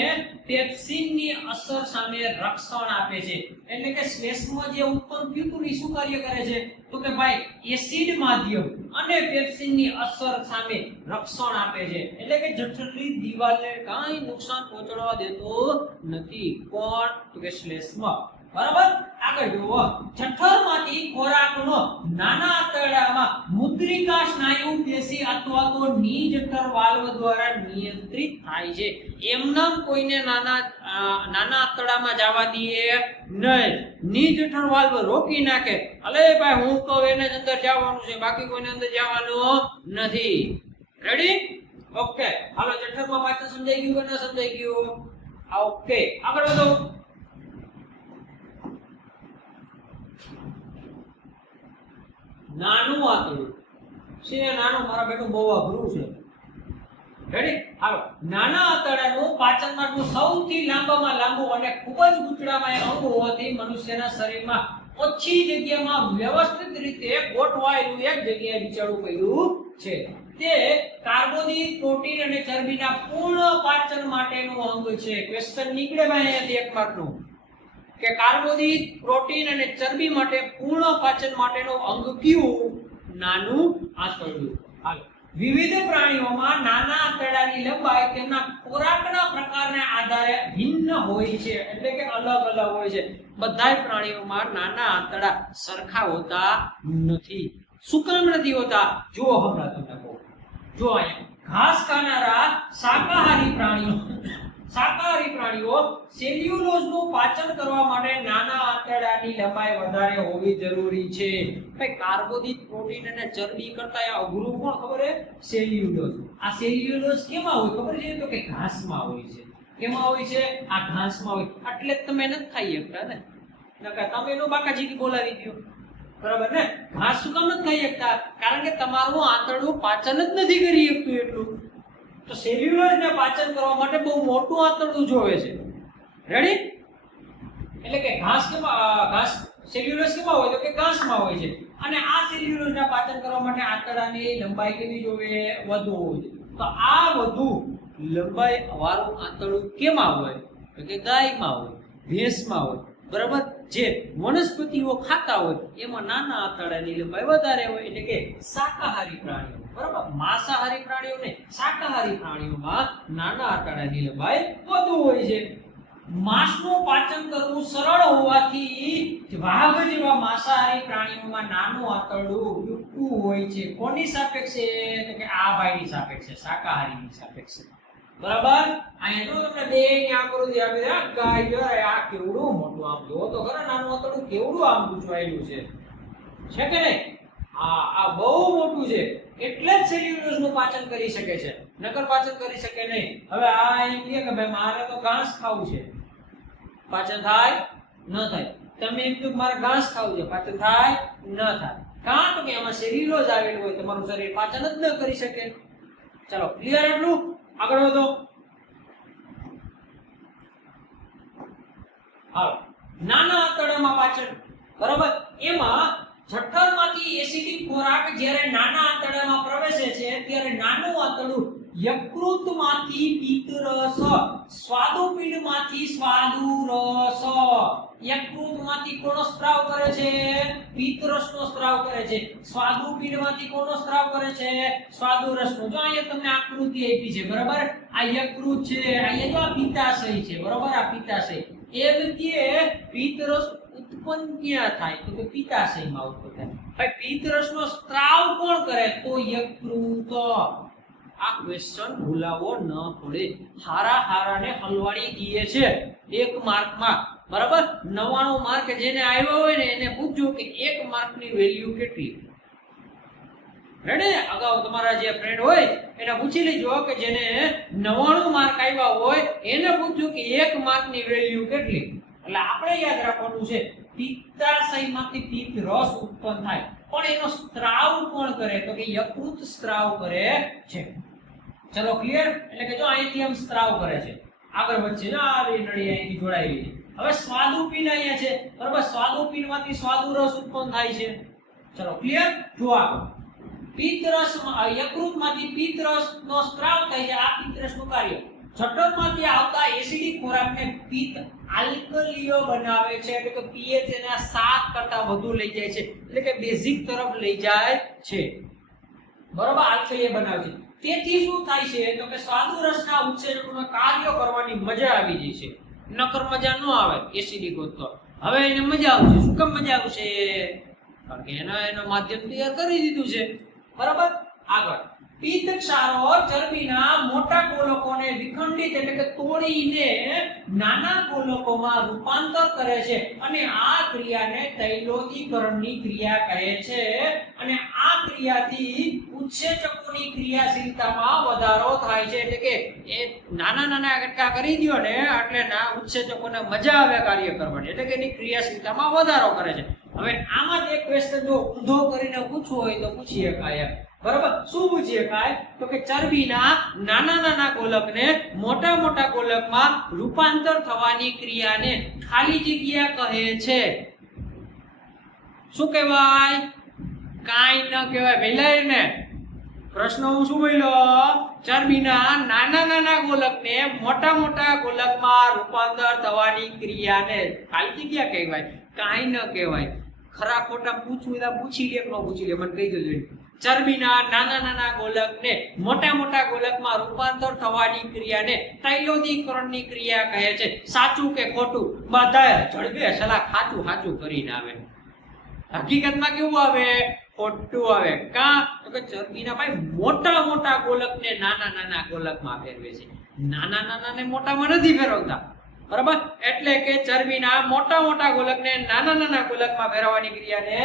પેપ્સિનની અસર સામે રક્ષણ આપે છે. એટલે કે શ્લેષ્મ જે ઉત્પન્ન થયું હતું એ શું કાર્ય કરે છે તો કે ભાઈ એસિડ માધ્યમ અને પેપ્સિનની અસર સામે રક્ષણ આપે છે. એટલે કે જઠરની દિવાલને કાંઈ નુકસાન પહોંચાડવા દેતો નથી. કોણ તો કે શ્લેષ્મ. બરાબર, આગળ જુઓ. જઠરમાંથી ખોરાકનો નાના આંતરડામાં મુદ્રિકા સ્નાયુ પેશી અથવા તો ની જઠર વાલ્વ દ્વારા નિયંત્રિત થાય છે. એમનામ કોઈને નાના આંતરડામાં જવા દઈએ નહીં. ની જઠર વાલ્વ રોકી નાખે, અલે ભાઈ હું કહું એને જ અંદર જવાનું છે, બાકી કોઈને અંદર જવાનું નથી. રેડી? ઓકે, હાલો જઠરમાં પાછળ સમજાઈ ગયું કે ન સમજાઈ ગયું? ઓકે, આગળ વધો. નાનું આંતરડું છે, નાનું મારા બેટું બહુ અઘરું છે. રેડી? હાલો, નાના આંતરડાનું પાચન માર્ગનું સૌથી લાંબામાં લાંબુ અને ખૂબ જ ગૂંચળામાં અંગ હોવાથી મનુષ્યના શરીરમાં ઓછી જગ્યામાં વ્યવસ્થિત રીતે ગોઠવાયેલું એક જગ્યાએ વિચારવું પડ્યું છે. તે કાર્બોદિત, પ્રોટીન અને ચરબીના પૂર્ણ પાચન માટેનું અંગ છે. ક્વેશ્ચન નીકળે ભાઈ અહીંયાથી એક માર્કનું કે કાર્બોદિત, પ્રોટીન અને ચરબી માટે પૂર્ણ પાચન માટેનું અંગ કયું? નાનું આંતરડું. હાલો, વિવિધ પ્રાણીઓમાં નાના આંતરડાની લંબાઈ તેમના ખોરાકના પ્રકારને આધારે ભિન્ન હોય છે, એટલે કે અલગ અલગ હોય છે. બધાય પ્રાણીઓમાં નાના આંતરડા સરખા હોતા નથી. શું કામ નથી હોતા? જુઓ, હમણાં તમને કહું. જો અહીંયા ઘાસ ખાનારા શાકાહારી પ્રાણીઓ સેલ્યુલોઝનું પાચન કરવા માટે નાના આંતરડાની લંબાઈ વધારે હોવી જરૂરી છે. ભાઈ કાર્બોદિત, પ્રોટીન અને ચરબી કરતા આ અઘરું કોણ ખબર હે? સેલ્યુલોઝ. આ સેલ્યુલોઝ કેમાં હોય ખબર છે? તો કે ઘાસમાં હોય છે. કેમાં હોય છે? આ ઘાસમાં હોય. એટલે જ તમે નથી ખાઈ શકતા ને, નકર તમે એનો બાકાજી બોલાવી દો. બરાબર ને? ઘાસ શું કામ નથી ખાઈ શકતા? કારણ કે તમારું આંતરડું પાચન જ નથી કરી શકતું એટલું. તો સેલ્યુલોઝને પાચન કરવા માટે બહુ મોટું આંતરડું જોવે છે. રેડી? એટલે કે સેલ્યુલોઝ કેમાં હોય? તો કે ઘાસમાં હોય છે. અને આ સેલ્યુલોઝને પાચન કરવા માટે આંતરડાની લંબાઈ કેવી જોવે? વધુ હોય. તો આ વધુ લંબાઈ વાળું આંતરડું કેમાં હોય? તો કે ગાયમાં હોય, ભેંસમાં હોય. બરાબર? જે વનસ્પતિઓ ખાતા હોય એમાં નાના આંતરડાની લંબાઈ વધારે હોય, એટલે કે શાકાહારી પ્રાણીઓ. બરાબર? માંસાહારી પ્રાણીઓ ને શાકાહારી પ્રાણીઓમાં નાના આંતરડાની લંબાઈ વધુ હોય છે. માંસનું પાચન કરવું સરળ હોવાથી વાઘ જેવા માંસાહારી પ્રાણીઓમાં નાનું આંતરડું ટૂંકું હોય છે. કોની સાપેક્ષે? તો કે આ ભાઈની સાપેક્ષે, શાકાહારીની સાપેક્ષે. બરાબર? અહીંયા જો તમને બે ની આકૃતિ આપી દે, ગાય જો આ કેવડું મોટું આમ જો તો ખરા નાનું આંતરડું કેવડું આમ ગૂંચવાયેલું છે કે નહીં? આ બહુ મોટું છે, એટલે જ સેલ્યુલોઝનું પાચન કરી શકે છે, નકર પાચન કરી શકે નહીં. હવે આ એમ કહે કે ભાઈ મારે તો ઘાસ ખાવું છે, પાચન થાય ન થાય. તમે એમ કહો મારે ઘાસ ખાવું છે, પાચન થાય ન થાય. કાં તો કે એમાં સેલ્યુલોઝ આવેલું હોય, તમારું શરીર પાચન જ ન કરી શકે. ચલો, ક્લિયર એટલું? આગળ વધો. હાલો, નાના આંતરડામાં પાચન. બરાબર? એમાં જઠરમાંથી એસિડિક ખોરાક જ્યારે નાના આંતરડામાં પ્રવેશે છે ત્યારે નાનું આંતરડું યકૃતમાંથી પિત્તરસ, સ્વાદુપિંડમાંથી સ્વાદુરસ. યકૃતમાંથી કોનો સ્ત્રાવ કરે છે? પિત્તરસનો સ્ત્રાવ કરે છે. સ્વાદુપિંડમાંથી કોનો સ્ત્રાવ કરે છે? સ્વાદુરસનો. જો અહીંયા તમને આકૃતિ આપી છે. બરાબર? આ યકૃત છે, અહીંયા જો આ પિત્તાશય છે. બરાબર? આ પિત્તાશય. એ રીતે પિત્તરસ ઉત્પન્ન ક્યાં થાય? તો કે પિત્તાશયમાં ઉત્પન્ન થાય. ભાઈ પિત્તરસનો સ્ત્રાવ કોણ કરે? તો યકૃત. આ ક્વેશ્ચન ભૂલાવો ન પડે. હારાને હલવાડી દઈએ છે એક માર્કમાં. બરાબર? 99 માર્ક જેને આવ્યો હોય ને એને પૂછજો કે એક માર્કની વેલ્યુ કેટલી. રેડી? અગાઉ તમારા જે ફ્રેન્ડ હોય એને પૂછી લેજો કે જેને 99 માર્ક આવ્યા હોય એને પૂછજો કે એક માર્કની વેલ્યુ કેટલી. એટલે આપણે યાદ રાખવાનું છે પિત્તાશયમાંથી પિત્ત રસ ઉત્પન્ન થાય, પણ એનો સ્ત્રાવ કોણ કરે? તો કે યકૃત સ્ત્રાવ કરે છે. ચલો, ક્લિયર? એટલે કે જો અહીંથી આમ સ્ત્રાવ કરે છે, આગળ વધશે ને આ નળી અહીંથી જોડાયેલી છે. હવે સ્વાદુપિંડ અહીંયા છે. બરાબર? સ્વાદુપિંડમાંથી સ્વાદુરસ ઉત્પન્ન થાય છે. ચલો, ક્લિયર? જો આગળ પિત્તરસ, યકૃતમાંથી પિત્તરસનો સ્ત્રાવ થાય છે. આ પિત્તરસનું કાર્ય જઠરમાંથી આવતા એસિડિક ખોરાકને પિત્ત આલ્કલીય બનાવે છે, એટલે કે pH એના 7 કરતા વધુ લઈ જાય છે, એટલે કે બેઝિક તરફ લઈ જાય છે. બરાબર? આલ્કલીય બનાવે છે. તેથી શું થાય છે? તો કે સ્વાદુરસના ઉત્સેચકોને કાર્ય કરવાની મજા આવી જાય છે. નકર મજા ન આવે એસિડિક હોત તો. હવે એને મજા આવશે. શું કામ મજા આવશે? કારણ કે એનો માધ્યમ તૈયાર કરી દીધું છે. બરાબર? આગળ પિત્ત ક્ષારો ચરબીના મોટા ગોલકોને વિખંડિત એટલે કે તોડીને નાના ગોલકોમાં રૂપાંતર કરે છે અને આ ક્રિયાને તૈલોદીકરણની ક્રિયા કહે છે અને આ ક્રિયાથી ઉત્સેચકોની ક્રિયાશીલતામાં વધારો થાય છે એટલે કે એ નાના નાના કટકા કરી દ્યો ને એટલે ના ઉત્સેચકોને મજા આવે કાર્ય કરવાની એટલે કે એની ક્રિયાશીલતામાં વધારો કરે છે હવે આમાં એક ક્વેશ્ચન જો ઊંધો કરીને પૂછવો હોય તો પૂછી શકાય બરાબર શું પૂછી શકાય તો કે ચરબીના નાના નાના ગોલકને મોટા મોટા ગોલકમાં રૂપાંતર થવાની ક્રિયાને ખાલી જગ્યા કહે છે શું કહેવાય કાઈ ન કહેવાય વેલાય ને પ્રશ્ન હું શું બોલ્યો ચરબીના નાના નાના ગોલકને મોટા મોટા ગોલકમાં રૂપાંતર થવાની ક્રિયાને ખાલી જગ્યા કહેવાય કાઈ ન કહેવાય ખરા ખોટા પૂછવું તો પૂછી લે ન પૂછી લે મને કહી દેજો ચરબીના નાના નાના ગોલકને મોટા મોટા ગોલકમાં રૂપાંતર થવાની ક્રિયાને તૈલોદીકરણની ક્રિયા કહે છે સાચું કે ખોટું બધાય ઝડપે સલાહ ખાચું ખાચું કરીને આવે હકીકતમાં કેવું આવે ખોટું આવે કા તો કે ચરબીના ભાઈ મોટા મોટા ગોલકને નાના નાના ગોલકમાં ફેરવે છે નાના નાના ને મોટામાં નથી ફેરવતા બરાબર એટલે કે ચરબીના મોટા મોટા ગોલકને નાના નાના ગોલકમાં ફેરવવાની ક્રિયાને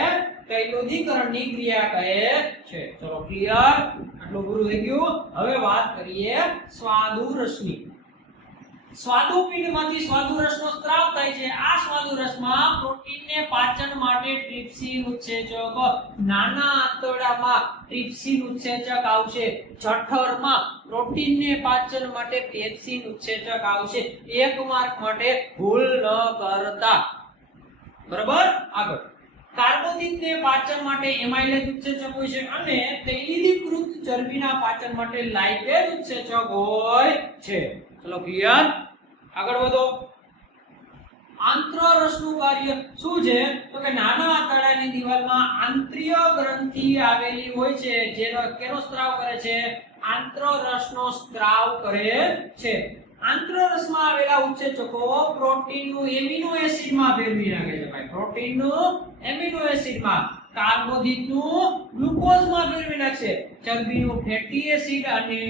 તૈલોદીકરણની ક્રિયા કહે છે ચલો ક્લિયર આટલું પૂરું થઈ ગયું હવે વાત કરીએ સ્વાદુરસની સ્વાદુપિંડમાંથી સ્વાદુરસનો સ્ત્રાવ થાય છે આ સ્વાદુરસમાં પ્રોટીનને પાચન માટે ટ્રિપ્સિન ઉત્સેચક નાના આંતરડામાં ટ્રિપ્સિન ઉત્સેચક આવશે જઠરમાં પ્રોટીનને પાચન માટે પેપ્સિન ઉત્સેચક આવશે એક માર્ક માટે ભૂલ ન કરતા બરાબર આગળ કાર્બોદિતને પાચન માટે એમાઇલેજ ઉત્સેચક હોય છે અને તૈલીકૃત ચરબીના પાચન માટે લાઇપેજ ઉત્સેચક હોય છે ચલો ક્લિયર આગળ વધો આંત્રરસનું કાર્ય શું છે તો કે નાના આંતરડાની દીવાલમાં આંતરિય ગ્રંથિ આવેલી હોય છે જેનો કેનો સ્ત્રાવ કરે છે આંત્રરસનો સ્ત્રાવ કરે છે આંત્રરસમાં આવેલા ઉત્સેચકો પ્રોટીનનું એમિનો એસિડમાં ફેરવી નાખે છે ભાઈ પ્રોટીનનું એમિનો એસિડમાં કાર્બોદિતનું ગ્લુકોઝમાં ફેરવી નાખશે ચરબીનું ફેટી એસિડ અને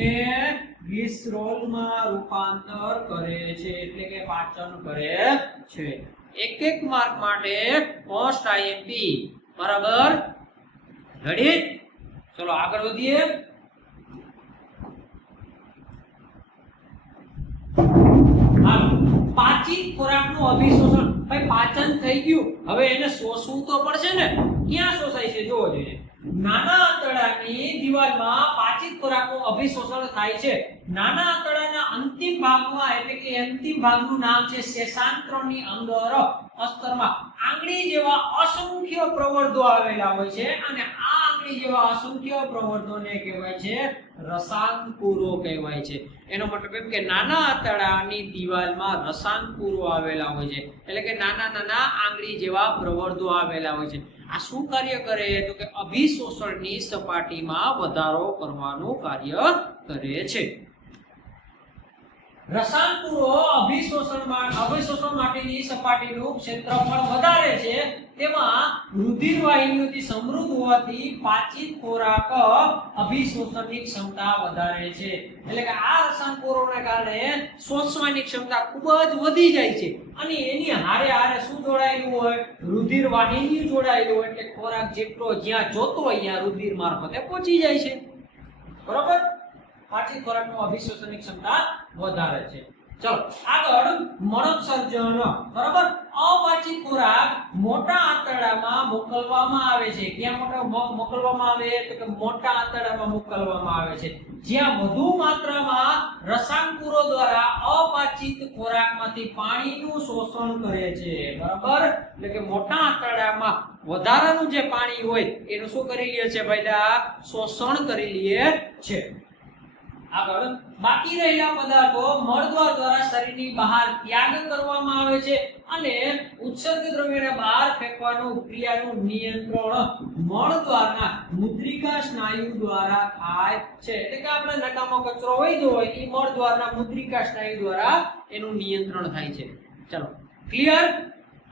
ગ્લિસરોલમાં રૂપાંતર કરે છે એટલે કે પાચન કરે છે એક એક માર્ક માટે પોસ્ટ આઈએમપી બરાબર રેડી ચલો આગળ વધીએ પાચિત ખોરાકનું અભિશોષણ ભાઈ પાચન થઈ ગયું હવે એને શોષવું તો પડશે ને ક્યાં શોષાય છે જોવો જોઈએ નાના આંતરડાની દીવાલમાં પાચિત ખોરાકનું અભિશોષણ થાય છે નાના આંતરડાના અંતિમ ભાગમાં એટલે કે અંતિમ ભાગનું નામ છે શેષાંત્રની અંદર અસ્તરમાં આંગળી જેવા અસંખ્ય પ્રવર્ધો આવેલા હોય છે અને આ આંગળી જેવા અસંખ્ય પ્રવર્ધોને કહેવાય છે રસાંકુરો કહેવાય છે એનો મતલબ એમ કે નાના આંતરડાની દીવાલમાં રસાંકુરો આવેલા હોય છે એટલે કે નાના નાના આંગળી જેવા પ્રવર્ધો આવેલા હોય છે આ શું કાર્ય કરે તો કે અભિશોષણની સપાટીમાં વધારો કરવાનું કાર્ય કરે છે રસાંકુરો અભિશોષણ માટેની સપાટીનું ક્ષેત્રફળ વધારે છે તેમાં રુધિર વાહિનીઓથી સમૃદ્ધ હોવાથી પાચિત ખોરાક અભિશોષણની ક્ષમતા વધારે છે એટલે કે આ રસાંકુરોને કારણે શોષવાની ક્ષમતા ખૂબ જ વધી જાય છે અને એની હારે હારે શું જોડાયેલું હોય રુધિર વાહિની જોડાયેલું હોય એટલે ખોરાક જેટલો જ્યાં જોતો હોય ત્યાં રુધિર મારફતે પહોંચી જાય છે બરોબર પાચિત ખોરાકનું અભિશોષણની ક્ષમતા વધારે છે ચલો આગળ મળોત્સર્જન બરાબર અપાચિત ખોરાક મોટા આંતરડામાં મોકલવામાં આવે છે ક્યાં મોકલવામાં આવે તો કે મોટા આંતરડામાં મોકલવામાં આવે છે જ્યાં વધુ માત્રામાં રસાંકુરો દ્વારા અપાચિત ખોરાકમાંથી પાણીનું શોષણ કરે છે બરાબર એટલે કે મોટા આંતરડામાં વધારાનું જે પાણી હોય એનું શું કરી લે છે ભાઈલા શોષણ કરી લે છે આગળ બાકી રહેલા પદાર્થો મળદ્વાર દ્વારા શરીરની બહાર ત્યાગ કરવામાં આવે છે અને ઉત્સર્ગ દ્રવ્યને બહાર ફેંકવાનું ક્રિયાનું નિયંત્રણ મળદ્વારના મુદ્રિકા સ્નાયુ દ્વારા થાય છે એટલે કે આપણે નકામો કચરો વહેતો હોય એ મળદ્વારના મુદ્રિકા સ્નાયુ દ્વારા એનું નિયંત્રણ થાય છે ચલો ક્લિયર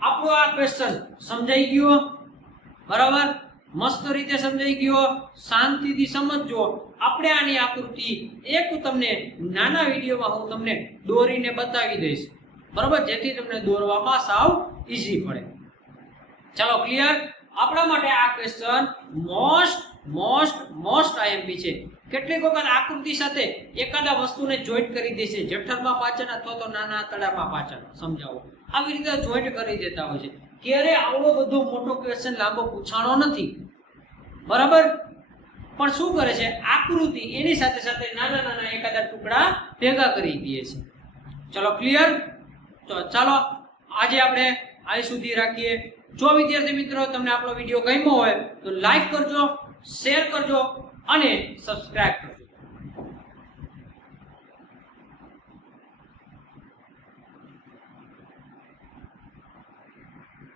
આપણો આ ક્વેશ્ચન સમજાઈ ગયો બરાબર મસ્ત રીતે સમજાઈ ગયો? શાંતિથી સમજજો. આપણે આની આકૃતિ એક તમને નાના વિડીયોમાં હું તમને દોરીને બતાવી દઈશ, બરોબર, જેથી તમને દોરવામાં સાવ ઈઝી પડે. ચાલો ક્લિયર? આપણા માટે આ ક્વેશ્ચન મોસ્ટ આઈએમપી છે. કેટલીક વખત આકૃતિ સાથે એકાદા વસ્તુને જોઈન્ટ કરી દેશે, જઠરમાં પાચન અથવા તો નાના આંતરડામાં પાચન સમજાવો, આવી રીતે જોઈન્ટ કરી દેતા હોય છે. ક્યારે આવડો બધો મોટો ક્વેશ્ચન લાંબો પૂછાણો નથી, બરાબર, પણ શું કરે છે, આકૃતિ એની સાથે સાથે નાના નાના એકાદા ટુકડા ભેગા કરી દે છે. ચલો ક્લિયર? તો ચાલો આજે આપણે અહીં સુધી રાખીએ. જો વિદ્યાર્થી મિત્રો તમને આપણો વિડીયો ગમ્યો હોય તો લાઈક કરજો, શેર કરજો અને સબસ્ક્રાઇબ કરજો.